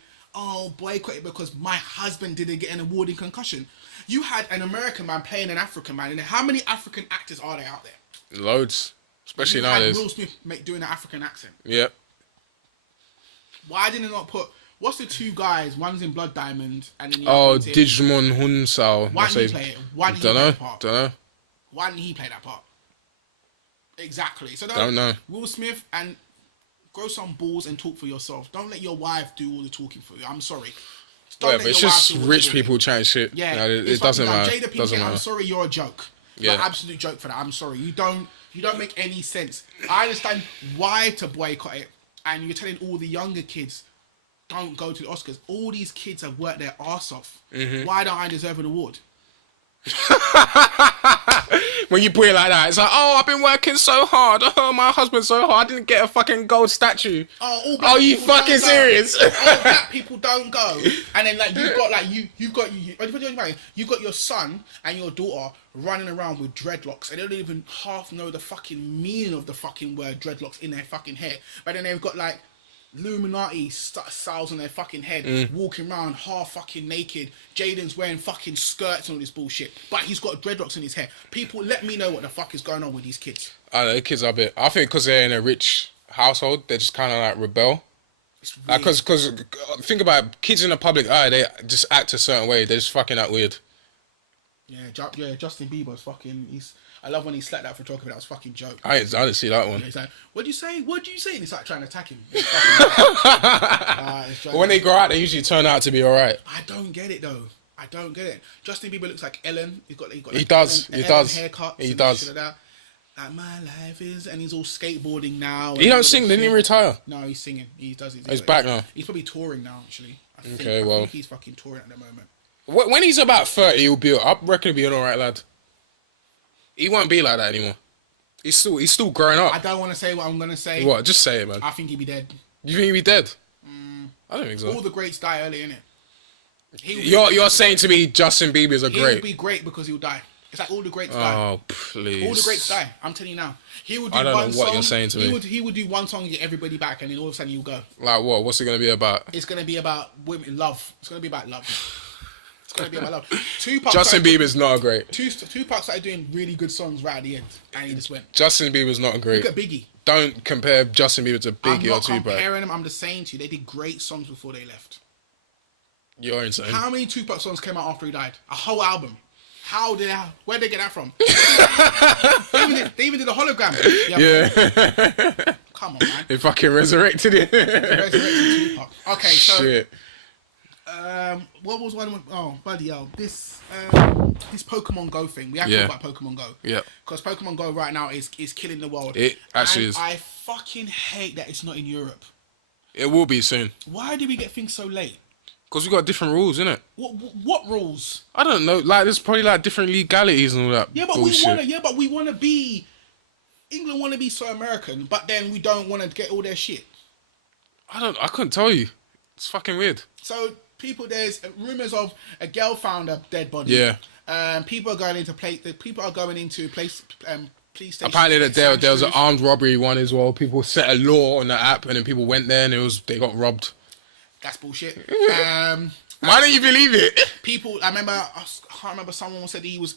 boycott it because my husband didn't get an award in concussion. You had an American man playing an African man, and how many African actors are there out there? Loads. Especially nowadays. Will Smith doing an African accent. Yep. Why didn't they not put... What's the two guys? One's in Blood Diamond and then Digimon Hunsao. Why didn't he play it? Why didn't he play that part? Don't know. Why didn't he play that part? Exactly. So don't know. Will Smith, and grow some balls and talk for yourself. Don't let your wife do all the talking for you. I'm sorry. It's just rich people chatting shit. Yeah, it doesn't matter. Jada Pinkett, I'm sorry, you're a joke. You're an absolute joke for that. I'm sorry. You don't make any sense. I understand why to boycott it, and you're telling all the younger kids, don't go to the Oscars. All these kids have worked their arse off. Why don't I deserve an award? When you put it like that, it's like, I've been working so hard. My husband's so hard. I didn't get a fucking gold statue. Are you fucking serious? Black people don't go. And then you've got your son and your daughter running around with dreadlocks, and they don't even half know the fucking meaning of the fucking word dreadlocks in their fucking hair. But then they've got like Illuminati styles on their fucking head, walking around half fucking naked. Jaden's wearing fucking skirts and all this bullshit, but he's got dreadlocks in his hair. People, let me know what the fuck is going on with these kids. I know, the kids are a bit... I think because they're in a rich household, they just kind of like rebel. It's weird. Because think about it, kids in the public eye, they just act a certain way. They're just fucking act weird. Yeah, Justin Bieber's fucking. I love when he slapped that photographer. That was fucking joke. I didn't see that one. Yeah, he's like, "What'd you say? What'd you say?" And he's like trying to attack him. But when they grow out, they usually turn out to be alright. I don't get it though. I don't get it. Justin Bieber looks like Ellen. He He does. Haircuts. He does. Like my life is, and he's all skateboarding now. He don't sing. Didn't he retire? No, he's singing. He does. He's back now. He's probably touring now. Actually, I think he's fucking touring at the moment. When he's about 30, he'll be. I reckon he'll be an alright lad. He won't be like that anymore. He's still growing up. I don't want to say what I'm gonna say. What? Just say it, man. I think he'd be dead. You think he'd be dead? I don't think so. All the greats die early, innit? You're saying to me Justin Bieber's a great? He would be great because he'll die. It's like all the greats die. Oh, please. All the greats die. I'm telling you now. He would do I don't one know what song, you're saying to me. He would do one song and get everybody back, and then all of a sudden he'll go. Like what? What's it going to be about? It's going to be about women, love. It's going to be about love. It's going to be about love. Justin Bieber's not a great. Tupac started doing really good songs right at the end, and he just went. Justin Bieber's not a great. Look at Biggie. Don't compare Justin Bieber to Biggie or Tupac. I'm not comparing them. I'm just saying to you, they did great songs before they left. You're insane. How many Tupac songs came out after he died? A whole album. Where'd they get that from? they even did a hologram. Yeah. Come on, man. They fucking resurrected it. Resurrected Tupac. Okay, so. Shit. What was one? Oh, bloody hell! This Pokemon Go thing. We have to talk about Pokemon Go. Yeah. Because Pokemon Go right now is killing the world. It actually is. I fucking hate that it's not in Europe. It will be soon. Why do we get things so late? Because we got different rules, innit? What rules? I don't know. Like, there's probably like different legalities and all that. Yeah, but bullshit. we wanna be. England want to be so American, but then we don't want to get all their shit. I couldn't tell you. It's fucking weird. So there's rumors of a girl found a dead body. Yeah. People are going into police stations. Apparently there was an armed robbery one as well. People set a law on the app, and then people went there, and they got robbed. That's bullshit. Why don't you believe it? People, I can't remember. Someone said he was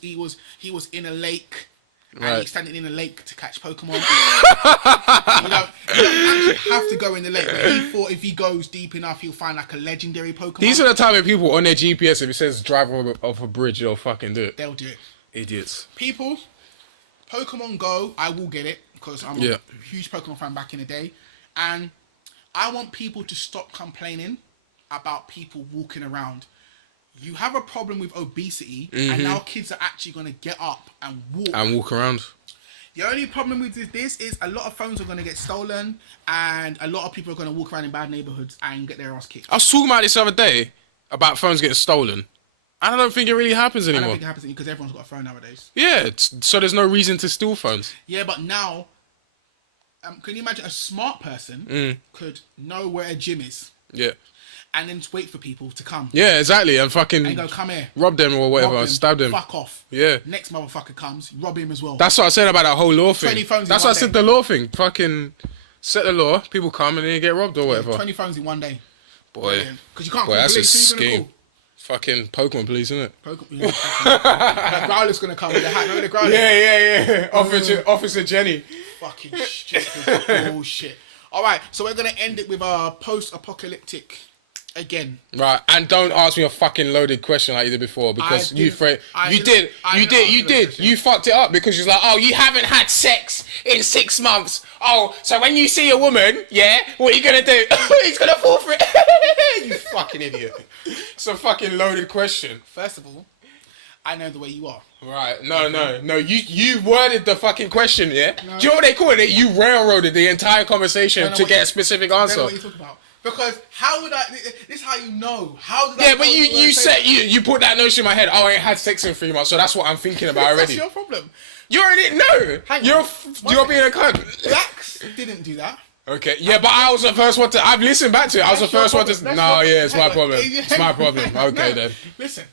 in a lake. Right. And he's standing in a lake to catch Pokemon. you don't actually have to go in the lake, but he thought if he goes deep enough, he'll find like a legendary Pokemon. These are the type of people on their GPS, if it says drive off a bridge, they'll fucking do it. They'll do it. Idiots. People, Pokemon Go, I will get it because I'm a huge Pokemon fan back in the day. And I want people to stop complaining about people walking around. You have a problem with obesity, and now kids are actually going to get up and walk around. The only problem with this is a lot of phones are going to get stolen, and a lot of people are going to walk around in bad neighborhoods and get their ass kicked. I was talking about this the other day about phones getting stolen. I don't think it really happens anymore. I don't think it happens because everyone's got a phone nowadays. Yeah, so there's no reason to steal phones. Yeah, but now, can you imagine a smart person could know where a gym is? Yeah. And then wait for people to come. Yeah, exactly. And fucking... And go, come here. Rob them or whatever. Stab them. Fuck off. Yeah. Next motherfucker comes. Rob him as well. That's what I said about that whole law thing. 20 phones That's why I said the law thing. Fucking set the law. People come and then you get robbed or whatever. 20 phones in one day. Boy. Because you can't call that's police. a Who's going to scheme. call? Fucking Pokemon police, isn't it? The Growler's going to come with the hat. Remember the Growler? Yeah. Officer Jenny. Fucking stupid bullshit. Alright, so we're going to end it with our post-apocalyptic... Again. Right, and don't ask me a fucking loaded question like you did before because you did. You fucked it up because you're like, oh, you haven't had sex in 6 months. Oh, so when you see a woman, what are you gonna do? He's gonna fall for it. You fucking idiot. It's a fucking loaded question. First of all, I know the way you are. Right, no. You worded the fucking question, yeah? No. Do you know what they call it? You railroaded the entire conversation to get a specific answer. I know what you're talking about. Because how would I? This is how you know. How did I? Yeah, but you said you put that notion in my head. Oh, I ain't had sex in 3 months, so that's what I'm thinking about already. That's your problem. You already know. You're being a cunt. Blacks didn't do that. Okay, yeah, but I was the first one to. I've listened back to it. I was the first one to. No, yeah, it's my problem. It's my problem. Okay, then. Listen,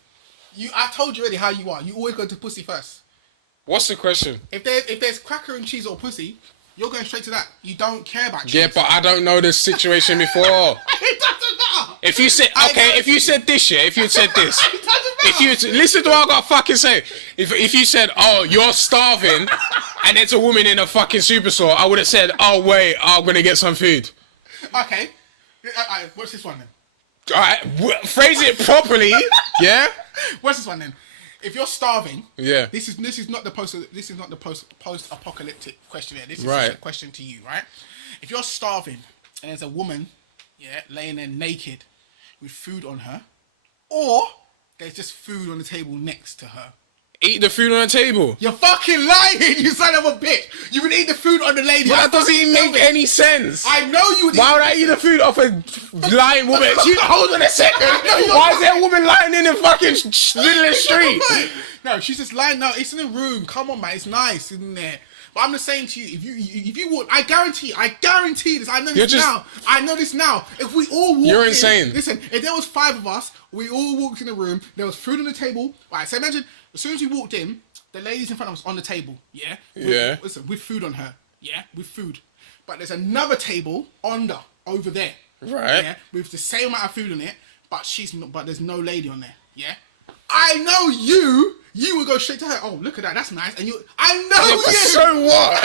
I told you already how you are. You always go to pussy first. What's the question? If there's cracker and cheese or pussy. You're going straight to that. You don't care about cheese. Yeah, but I don't know this situation before. It doesn't matter. If you said if you said this, if you said this, it doesn't matter. Listen to what I got to fucking say. If you said, oh, you're starving, and it's a woman in a fucking superstore, I would have said, oh wait, I'm gonna get some food. Okay. What's this one then? All right, phrase it properly. Yeah. What's this one then? If you're starving, Yeah. This is not the post apocalyptic question here. This is Right. a question to you, right? If you're starving and there's a woman, laying there naked with food on her, or there's just food on the table next to her. Eat the food on the table. You're fucking lying, you son of a bitch. You would eat the food on the lady. But that doesn't even make any sense. I know you would. Why would I eat the food off a lying woman? Hold on a second. Why is there a woman lying in the fucking middle of the street? No, she's just lying. No, it's in a room. Come on, man. It's nice in there. But I'm just saying to you, if you walk, I guarantee this. I know this now. I know this now. If we all walked You're insane. Listen, if there was 5 of us, we all walked in the room, there was food on the table. Right, so imagine, as soon as we walked in, the lady's in front of us on the table, yeah? With food on her, yeah? With food. But there's another table over there. Right. Yeah? With the same amount of food on it, but there's no lady on there, yeah? I know you would go straight to her. Oh, look at that, that's nice. And I know you. So what?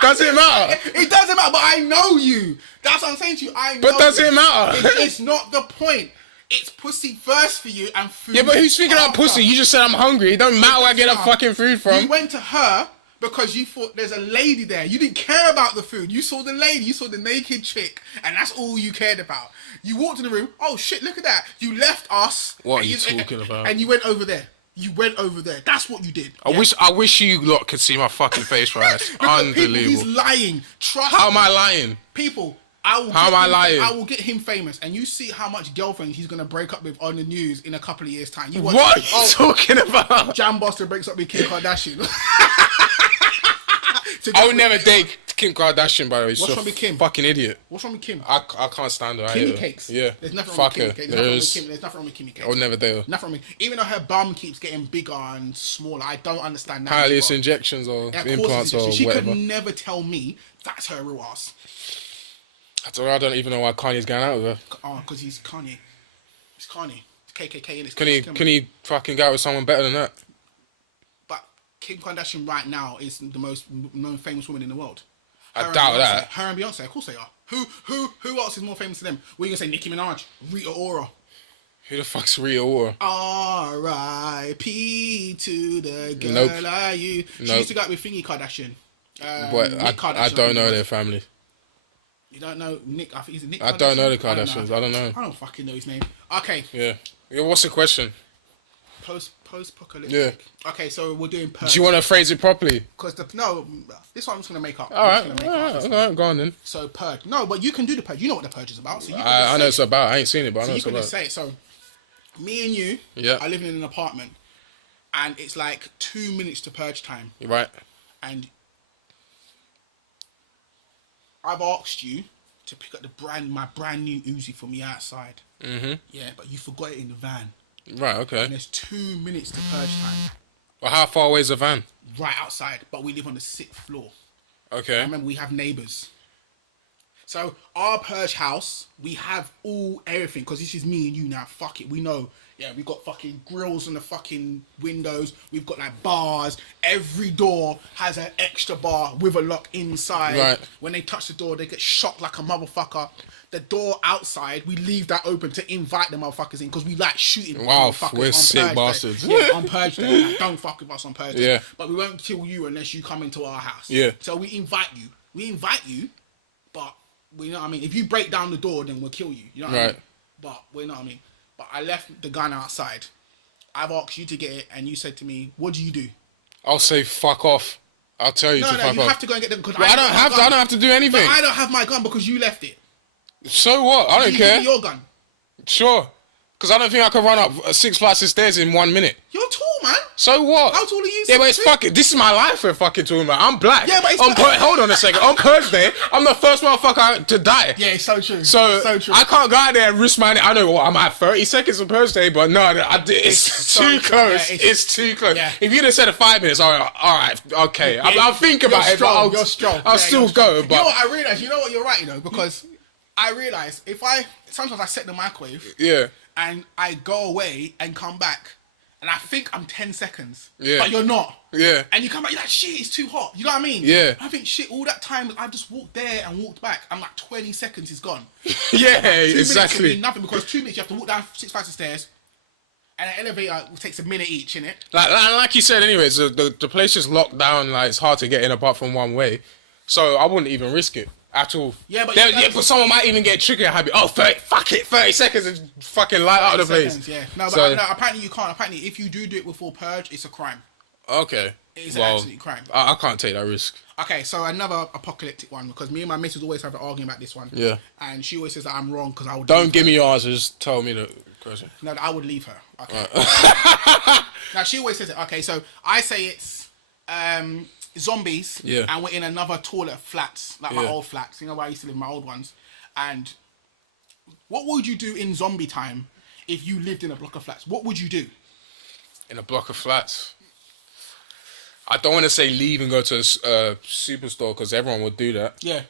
Does it matter? It doesn't matter, but I know you. That's what I'm saying to you. I know. But does it matter? It's not the point. It's pussy first for you and food. Yeah, but who's speaking about pussy? You just said I'm hungry. It don't matter where I get that fucking food from. You went to her because you thought there's a lady there. You didn't care about the food. You saw the lady. You saw the naked chick. And that's all you cared about. You walked in the room. Oh, shit, look at that. You left us. What are you talking about? And you went over there. That's what you did. I wish you lot could see my fucking face right now. Unbelievable. He's lying. Trust How me. am I lying? People, How am I lying? I will get him famous, and you see how much girlfriends he's gonna break up with on the news in a couple of years' time. What are you talking about? Jamboster breaks up with Kim Kardashian. I would never date Kim Kardashian, by the way. What's wrong with Kim? Fucking idiot. What's wrong with Kim? I can't stand her. Kimmy cakes. Yeah. There's nothing Fuck wrong her. with Kimmy cakes. There's nothing wrong with Kimmy cakes. I would never date her. Nothing wrong with, even though her bum keeps getting bigger and smaller, I don't understand that. Apparently it's injections or implants or she whatever. could never tell me that's her real ass. I don't even know why Kanye's going out with her. Oh, because he's Kanye. It's Kanye. It's KKK and it's Can he fucking go out with someone better than that? But Kim Kardashian right now is the most known famous woman in the world. I doubt that. Her and Beyonce, of course they are. Who else is more famous than them? What are you gonna say? Nicki Minaj, Rita Ora. Who the fuck's Rita Ora? R.I.P. to the girl Nope. I you. She used to go out with Thingy Kardashian. But Kardashian, I don't know their family. You don't know Nick? I think he's a Nick. I don't know the Kardashians. I don't know. I don't fucking know his name. Okay. Yeah. What's the question? Post-apocalyptic. Yeah. Okay, so we're doing purge. Do you want to phrase it properly? Because this one I'm just gonna make up. All right, go on then. So purge. No, but you can do the purge. You know what the purge is about. So I know it's about. I ain't seen it, but I know you it's can about. just say it. So me and you are living in an apartment, and it's like 2 minutes to purge time. Right. And I've asked you to pick up my brand new Uzi for me outside. Mm-hmm. Yeah, but you forgot it in the van. Right, okay. And there's 2 minutes to purge time. Well, how far away is the van? Right outside, but we live on the 6th floor. Okay. I remember we have neighbours. So our purge house, we have everything, because this is me and you now. Fuck it, we know. Yeah, we've got fucking grills on the fucking windows. We've got like bars. Every door has an extra bar with a lock inside. Right. When they touch the door, they get shocked like a motherfucker. The door outside, we leave that open to invite the motherfuckers in, because we like shooting Wow, motherfuckers we're on sick Purge bastards. Day. Yeah, on Purge Day. Like, don't fuck with us on Purge Day. Yeah. But we won't kill you unless you come into our house. Yeah. So we invite you, but we know what I mean. If you break down the door, then we'll kill you. You know what I mean? But we know what I mean. But I left the gun outside. I've asked you to get it, and you said to me, "What do you do?" I'll say fuck off. I'll tell you to fuck off. You have to go and get them, because I don't have to. I don't have to do anything. But I don't have my gun because you left it. So what? I don't care. Give me your gun. Sure. Because I don't think I can run up 6 flights of stairs in 1 minute. You're tall, man. So what? How tall are you? Yeah, but it's fucking. This is my life we're fucking talking about. I'm black. Yeah, but it's hold on a second. On Purge Day, I'm the first motherfucker to die. Yeah, it's so true. So true. I can't go out there and risk my. I know what I'm at 30 seconds on Purge Day, but no, it's too close. Yeah, it's too close. Yeah. If you'd have said 5 minutes, all right, okay. I'll think about it. But You're strong. I'll still go. But you know what I realized? You know what? You're right. You know, because I realized sometimes I set the microwave. Yeah. And I go away and come back, and I think I'm 10 seconds. Yeah. But you're not. Yeah. And you come back, you're like, shit, it's too hot. You know what I mean? Yeah. I think, shit, all that time, I've just walked there and walked back. I'm like, 20 seconds is gone. Yeah, 2 minutes exactly. could mean nothing, because 2 minutes, you have to walk down 6 flights of stairs. And an elevator takes a minute each, innit? Like you said, anyways, the place is locked down. Like, it's hard to get in apart from one way. So I wouldn't even risk it at all. Yeah, but but someone might even get trigger happy. Oh, 30 seconds and fucking light out the place. Seconds, yeah. No, but So- no, apparently you can't. Apparently, if you do it before purge, it's a crime. Okay. It is an absolute crime. I can't take that risk. Okay, so another apocalyptic one, because me and my missus always have an argument about this one. Yeah. And she always says that I'm wrong because I would. Don't give me your answers. Tell me the question. No, I would leave her. Okay. Now she always says it. Okay, so I say it's zombies. Yeah. And we're in another taller flats, like my Yeah. old flats. You know where I used to live, my old ones. And what would you do in zombie time if you lived in a block of flats? What would you do? In a block of flats. I don't want to say leave and go to a superstore because everyone would do that. Yeah.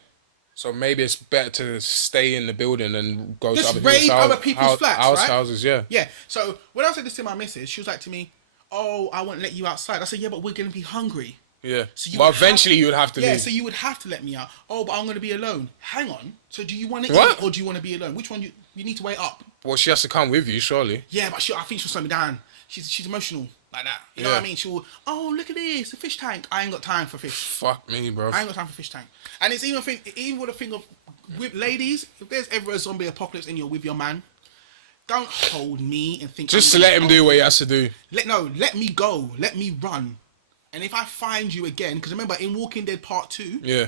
So maybe it's better to stay in the building and go Just to raid other people's flats, right? houses, yeah. Yeah. So when I said this to my missus, she was like to me, "Oh, I won't let you outside." I said, "Yeah, but we're gonna be hungry." Yeah. So you But would eventually you would have to Yeah, leave. so you would have to let me out. Oh, but I'm going to be alone. Hang on. So do you want to What? eat or do you want to be alone? Which one you need to weigh up? Well, she has to come with you, surely. Yeah, but I think she'll slow me down. She's emotional like that. You know Yeah. what I mean? She'll, oh, look at this, a fish tank. I ain't got time for fish. Fuck me, bro. I ain't got time for fish tank. And it's even with a thing of, with ladies, if there's ever a zombie apocalypse and you're with your man, don't hold me and think... Just to I'm let gonna him do what he has to do. Let me go. Let me run. And if I find you again, because remember in Walking Dead Part 2, Yeah.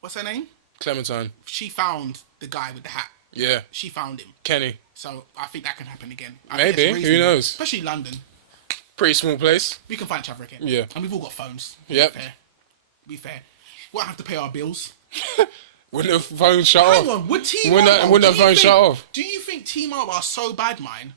what's her name? Clementine. She found the guy with the hat. Yeah. She found him. Kenny. So I think that can happen again. Maybe. Who Who knows? Especially London. Pretty small place. We can find each other again. Yeah. And we've all got phones. Yep. Be fair. We won't have to pay our bills. Wouldn't the phone shut Hang off? on. Would T-Mobile... Wouldn't the phone shut off? Do you think T-Mobile are so bad, man,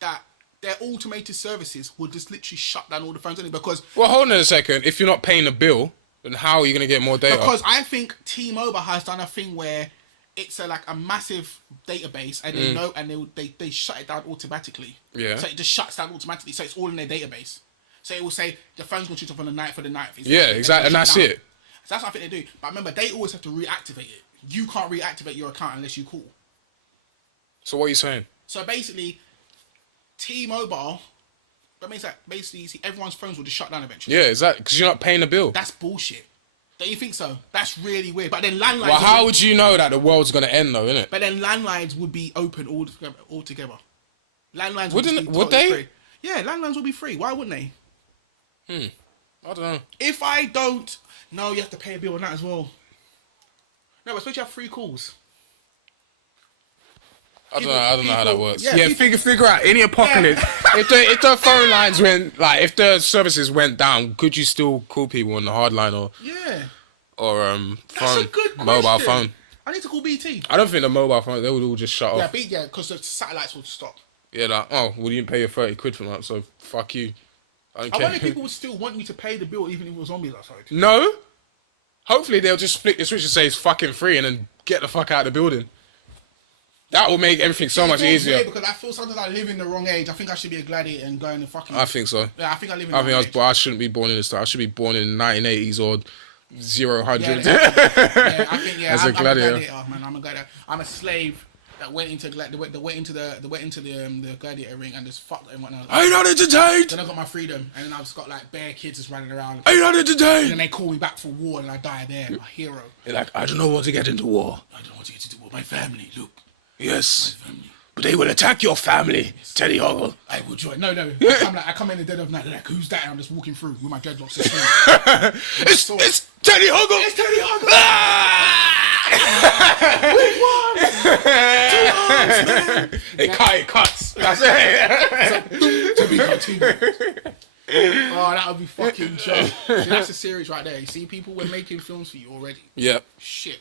that their automated services would just literally shut down all the phones? Because... Well, hold on a second. If you're not paying the bill, then how are you going to get more data? Because I think T-Mobile has done a thing where it's a massive database and they know and they shut it down automatically. Yeah. So it just shuts down automatically. So it's all in their database. So it will say the phone's going to switch off on the night for the night. Yeah, exactly. And that's it. So that's what I think they do. But remember, they always have to reactivate it. You can't reactivate your account unless you call. So what are you saying? So basically, T-Mobile, that means that basically you see everyone's phones will just shut down eventually. Yeah, exactly. Because you're not paying the bill. That's bullshit. Don't you think so? That's really weird. But then landlines... Well, how would you know that the world's going to end, though, innit? But then landlines would be open altogether. Landlines Would totally they? free. Yeah, landlines would be free. Why wouldn't they? I don't know. If I don't... No, you have to pay a bill on that as well. No, but especially have free calls. I don't know how that works. yeah, Yeah, people- figure out any apocalypse. If the phone lines went, like, if the services went down, could you still call people on the hard line or Yeah. phone, That's a good question. mobile phone? I need to call BT. I don't think the mobile phone, they would all just shut off. Yeah, because the satellites will stop. Yeah, like, oh, well, you didn't pay your 30 quid for that, so fuck you. I don't I care. wonder if people would still want you to pay the bill even if it was zombies outside. No. Hopefully they'll just flick the switch and say it's fucking free and then get the fuck out of the building. That will make everything so much It feels easier. weird because I feel sometimes I live in the wrong age. I think I should be a gladiator and go in the fucking... I think so. Yeah, I think I live in the wrong age. I shouldn't be born in this time. I should be born in the 1980s or 0000. Yeah, I think As a I'm gladiator. a gladiator, man. I'm a gladiator. I'm a slave that went into the gladiator ring and just fucked and whatnot. Are you not entertained? Then I got my freedom, and then I've just got like bare kids just running around. Are you not And then entertained? they call me back for war, and I die there, a hero. You're like, I don't know what to get into war. I don't want to get into war. My family, look, Yes. my family. But they will attack your family, Teddyhoggle. I will join. No. I come in the dead of night, like, who's that? And I'm just walking through with my dreadlocks. It's Teddyhoggle. It's Teddyhoggle. It cuts. That's it. To be continued. Oh, that would be fucking joke. See, that's a series right there. You see, people were making films for you already. Yep. Shit.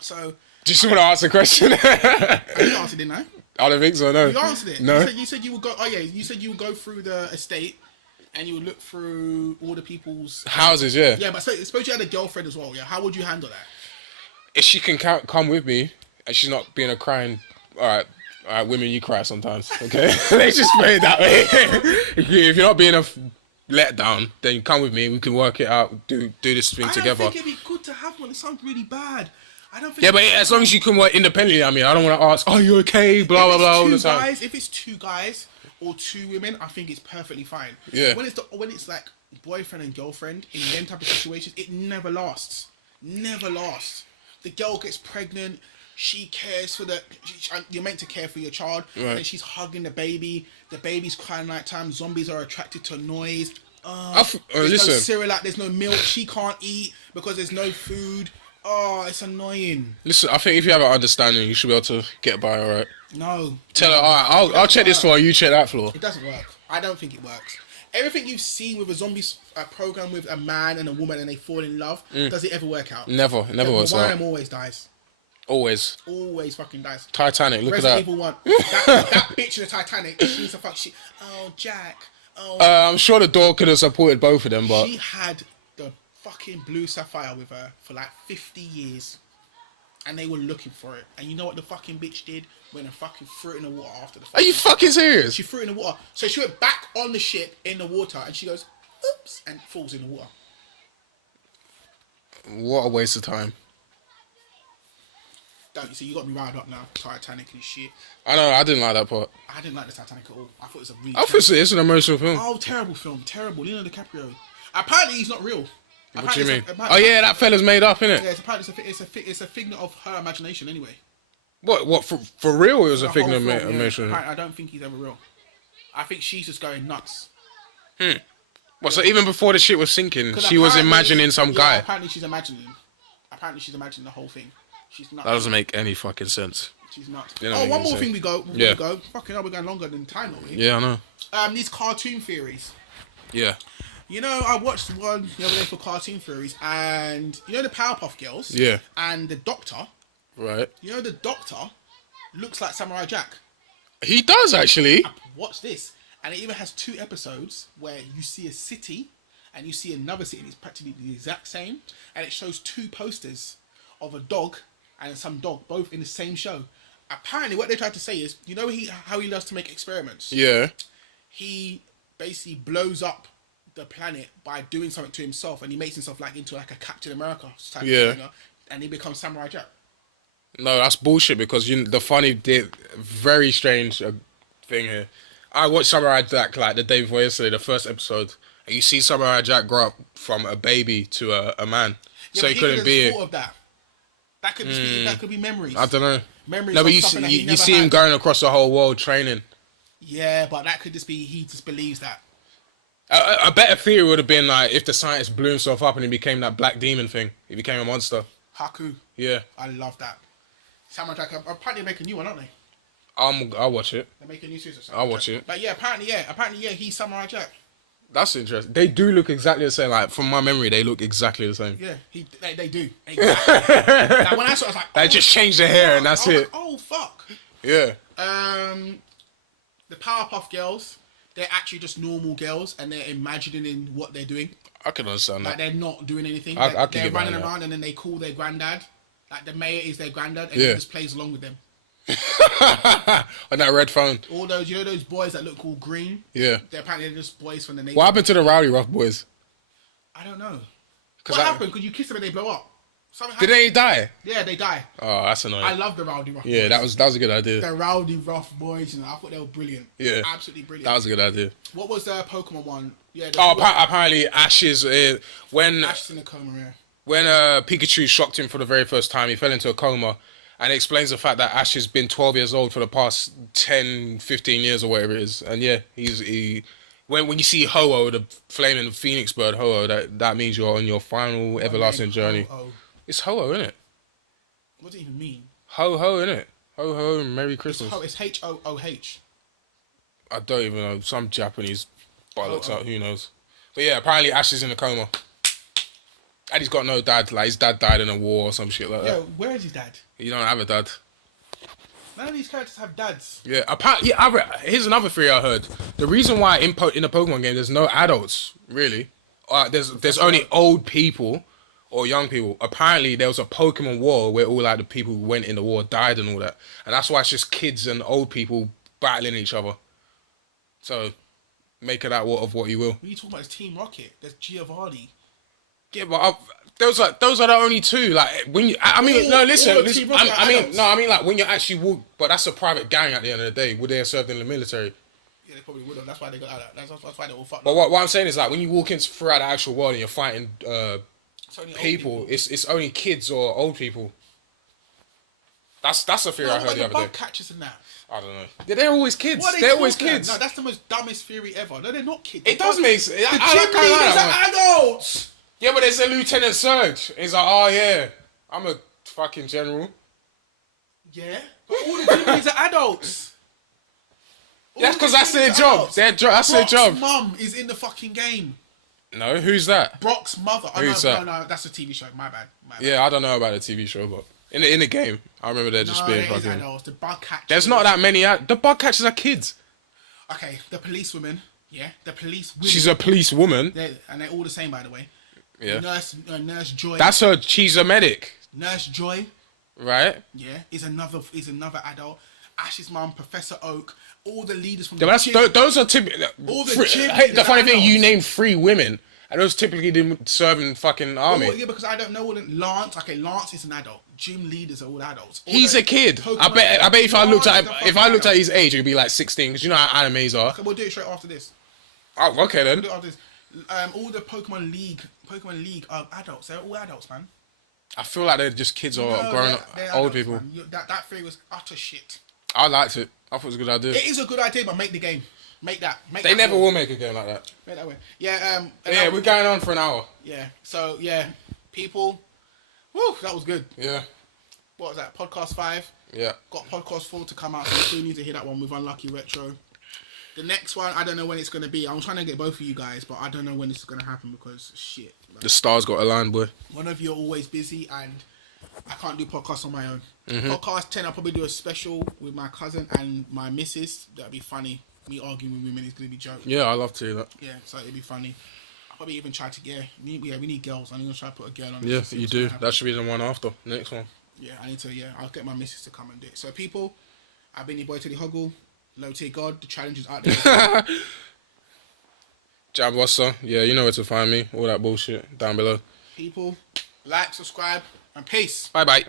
So, Just want to ask a question. you answered, didn't I? I don't think so, no. You answered it. No. You said you would go. Oh yeah, you said you would go through the estate, and you would look through all the people's Houses, yeah. Yeah, but suppose you had a girlfriend as well. Yeah, how would you handle that? If she can come with me and she's not being a crying, all right, All right, women, you cry sometimes, okay? Let's just put it that way. If you're not being a let down, then come with me. We can work it out. Do this thing together. I think it'd be good to have one. It sounds really bad. I don't think. Yeah, but as long as you can work independently, I mean, I don't want to ask, "Are you okay?" Blah blah blah all the time. If it's 2 guys or 2 women, I think it's perfectly fine. Yeah. When it's like boyfriend and girlfriend in them type of situations, it never lasts. Never lasts. The girl gets pregnant. She cares for you're meant to care for your child. Right. And then she's hugging the baby. The baby's crying night time. Zombies are attracted to noise. There's listen. no cereal, there's no milk. She can't eat because there's no food. Oh, it's annoying. Listen, I think if you have an understanding, you should be able to get by, all right? No. Tell her, all right, I'll check this floor, you check that floor. It doesn't work. I don't think it works. Everything you've seen with a zombie program with a man and a woman and they fall in love, does it ever work out? Never works out. One of them always dies. Always Fucking dies. Titanic, look Resident at that. Evil 1. that bitch in the Titanic, she's a fuck shit. Oh, Jack. Oh. I'm sure the door could have supported both of them, but... She had the fucking blue sapphire with her for like 50 years. And they were looking for it. And you know what the fucking bitch did? Went and fucking threw it in the water after the Are you fucking serious? She threw it in the water. So she went back on the ship in the water and she goes, oops, and falls in the water. What a waste of time. Don't you see? You got me riled up now. Titanic and shit. I know, I didn't like that part. I didn't like the Titanic at all. I thought it was a really. I thought it's an emotional film. Oh, terrible film. Terrible. Leonardo DiCaprio. Apparently, he's not real. What do you mean? Oh yeah, that fella's made up, innit? Yeah, apparently it's a figment of her imagination anyway. What for real? It was a figment of Yeah. imagination. I don't think he's ever real. I think she's just going nuts. What? So even before the shit was sinking, she was imagining some guy. Apparently she's imagining the whole thing. She's nuts. That doesn't make any fucking sense. She's nuts. You know Oh, one more sense. thing we go. Fucking hell, we're going longer than time, aren't we? Yeah, I know. These cartoon theories. Yeah. You know, I watched one the other day for cartoon theories, and you know the Powerpuff Girls. Yeah. And the Doctor. Right. You know the Doctor looks like Samurai Jack. He does actually. Watch this, and it even has 2 episodes where you see a city, and you see another city, and it's practically the exact same, and it shows 2 posters of a dog and some dog, both in the same show. Apparently, what they tried to say is, you know how he loves to make experiments? Yeah. He basically blows up the planet by doing something to himself, and he makes himself into a Captain America type of thing, and he becomes Samurai Jack. No, that's bullshit because very strange thing here. I watched Samurai Jack like the day before yesterday, the first episode, and you see Samurai Jack grow up from a baby to a man. Yeah, so he couldn't be thought of that. That could that could be memories. I don't know. Memories. No, but you see him going across the whole world training. Yeah, but that could just be he just believes that. A better theory would have been like if the scientist blew himself up and he became that black demon thing. He became a monster. Haku. Yeah. I love that. Samurai Jack. Apparently they make a new one, aren't they? I'll watch it. They make a new series. I'll watch it. But yeah, apparently, he's Samurai Jack. That's interesting. They do look exactly the same. Like from my memory, they look exactly the same. Yeah, they do. Exactly. Like, when I saw it, I was like, they just changed the hair and that's it. Like, oh fuck. Yeah. The Powerpuff Girls, they're actually just normal girls, and they're imagining what they're doing. I can understand that. Like they're not doing anything. They're running around, and then they call their granddad. Like the mayor is their granddad, and he just plays along with them. On that red phone. All those, you know, those boys that look all green. Yeah. They're apparently just boys from the neighborhood. What happened to the Rowdy Rough Boys? I don't know. What happened? Because you kiss them and they blow up. Did they die? Yeah, they die. Oh, that's annoying. I love the Rowdy Rough Boys. Yeah, that was a good idea. The Rowdy Rough Boys, you know, I thought they were brilliant. Yeah. Absolutely brilliant. That was a good idea. What was the Pokemon one? Yeah. Apparently Ash's when Ash's in a coma, yeah. When Pikachu shocked him for the very first time, he fell into a coma. And it explains the fact that Ash has been 12 years old for the past 10, 15 years or whatever it is. And yeah, when you see Ho-Oh, the flaming phoenix bird Ho-Oh, that means you're on your final everlasting journey. Ho-Oh. It's Ho-Oh, isn't it? What does it even mean? Ho-Ho, isn't it? Ho-Ho and Merry Christmas. It's H-O-O-H. I don't even know. Some Japanese bollocks out, who knows. But yeah, apparently Ash is in a coma. And he's got no dad. Like, his dad died in a war or some shit like that. Yeah, where is his dad? You don't have a dad. None of these characters have dads. Yeah, here's another theory I heard. The reason why in a Pokemon game there's no adults, really. There's only old people or young people. Apparently, there was a Pokemon war where all like the people who went in the war died and all that, and that's why it's just kids and old people battling each other. So, make of that what you will. What are you talking about? It's Team Rocket. There's Giovanni. Yeah, but those are the only two. Like when you, I mean, no, listen. I mean, like when you actually walk. But that's a private gang at the end of the day. Would they have served in the military? Yeah, they probably would have. That's why they got out. That's why they all fucked. But what I'm saying is like when you walk into throughout the actual world and you're fighting people, it's only kids or old people. That's a theory I heard the other day. Bug catchers and that. I don't know. They're always kids. They're always kids. No, that's the most dumbest theory ever. No, they're not kids. It does make sense. The gym leaders are adults. Yeah, but there's a Lieutenant Surge. He's like, oh yeah, I'm a fucking general. Yeah, but all the gym leaders are adults. That's because that's their job. That's their job. Brock's mum is in the fucking game. No, who's that? Brock's mother. Who's that? No, that's a TV show. My bad. Yeah, I don't know about the TV show, but in the game, I remember there just being fucking. Adults. The bug catchers. There's not that many. The bug catchers are kids. Okay, the police women. Yeah, the police women. She's a police woman. And they're all the same, by the way. Yeah. Nurse Joy. That's her. She's a medic. Nurse Joy. Right. Yeah, is another adult. Ash's mum, Professor Oak, all the leaders from those are typically. The funny thing, you named 3 women, and those typically didn't serve in fucking army. Yeah, because I don't know all the Lance. Okay, Lance is an adult. Gym leaders are all adults. He's a kid. I bet if I looked at his age, it'd be like 16. Because you know how animes are. Okay, we'll do it straight after this. Oh, okay then. We'll do it after this. All the Pokemon League are adults. They're all adults, man. I feel like they're just kids or grown up, old adults, people. That theory was utter shit. I liked it. I thought it was a good idea. It is a good idea, but make the game. Make that. They never will make a game like that. Make that way. Yeah. Yeah, we're going on for an hour. Yeah. So yeah, people. Woo, that was good. Yeah. What was that? Podcast 5. Yeah. Got podcast 4 to come out, so you still need to hear that one with Unlucky Retro. The next one, I don't know when it's gonna be. I'm trying to get both of you guys, but I don't know when this is gonna happen because shit. Like, the stars got aligned, boy. One of you are always busy, and I can't do podcasts on my own. Mm-hmm. Podcast 10, I'll probably do a special with my cousin and my missus. That'd be funny. Me arguing with women is gonna be joke. Yeah, I love to hear that. Yeah, so it'd be funny. I'll probably even try to we need girls. I'm gonna try to put a girl on. Yeah, you do. That should be the one after. Next one. Yeah, I need to. Yeah, I'll get my missus to come and do it. So, people, I've been your boy Teddyhoggle. Lowteirgod. The challenge is out there. Jamboster. Yeah, you know where to find me. All that bullshit down below. People, like, subscribe, and peace. Bye bye.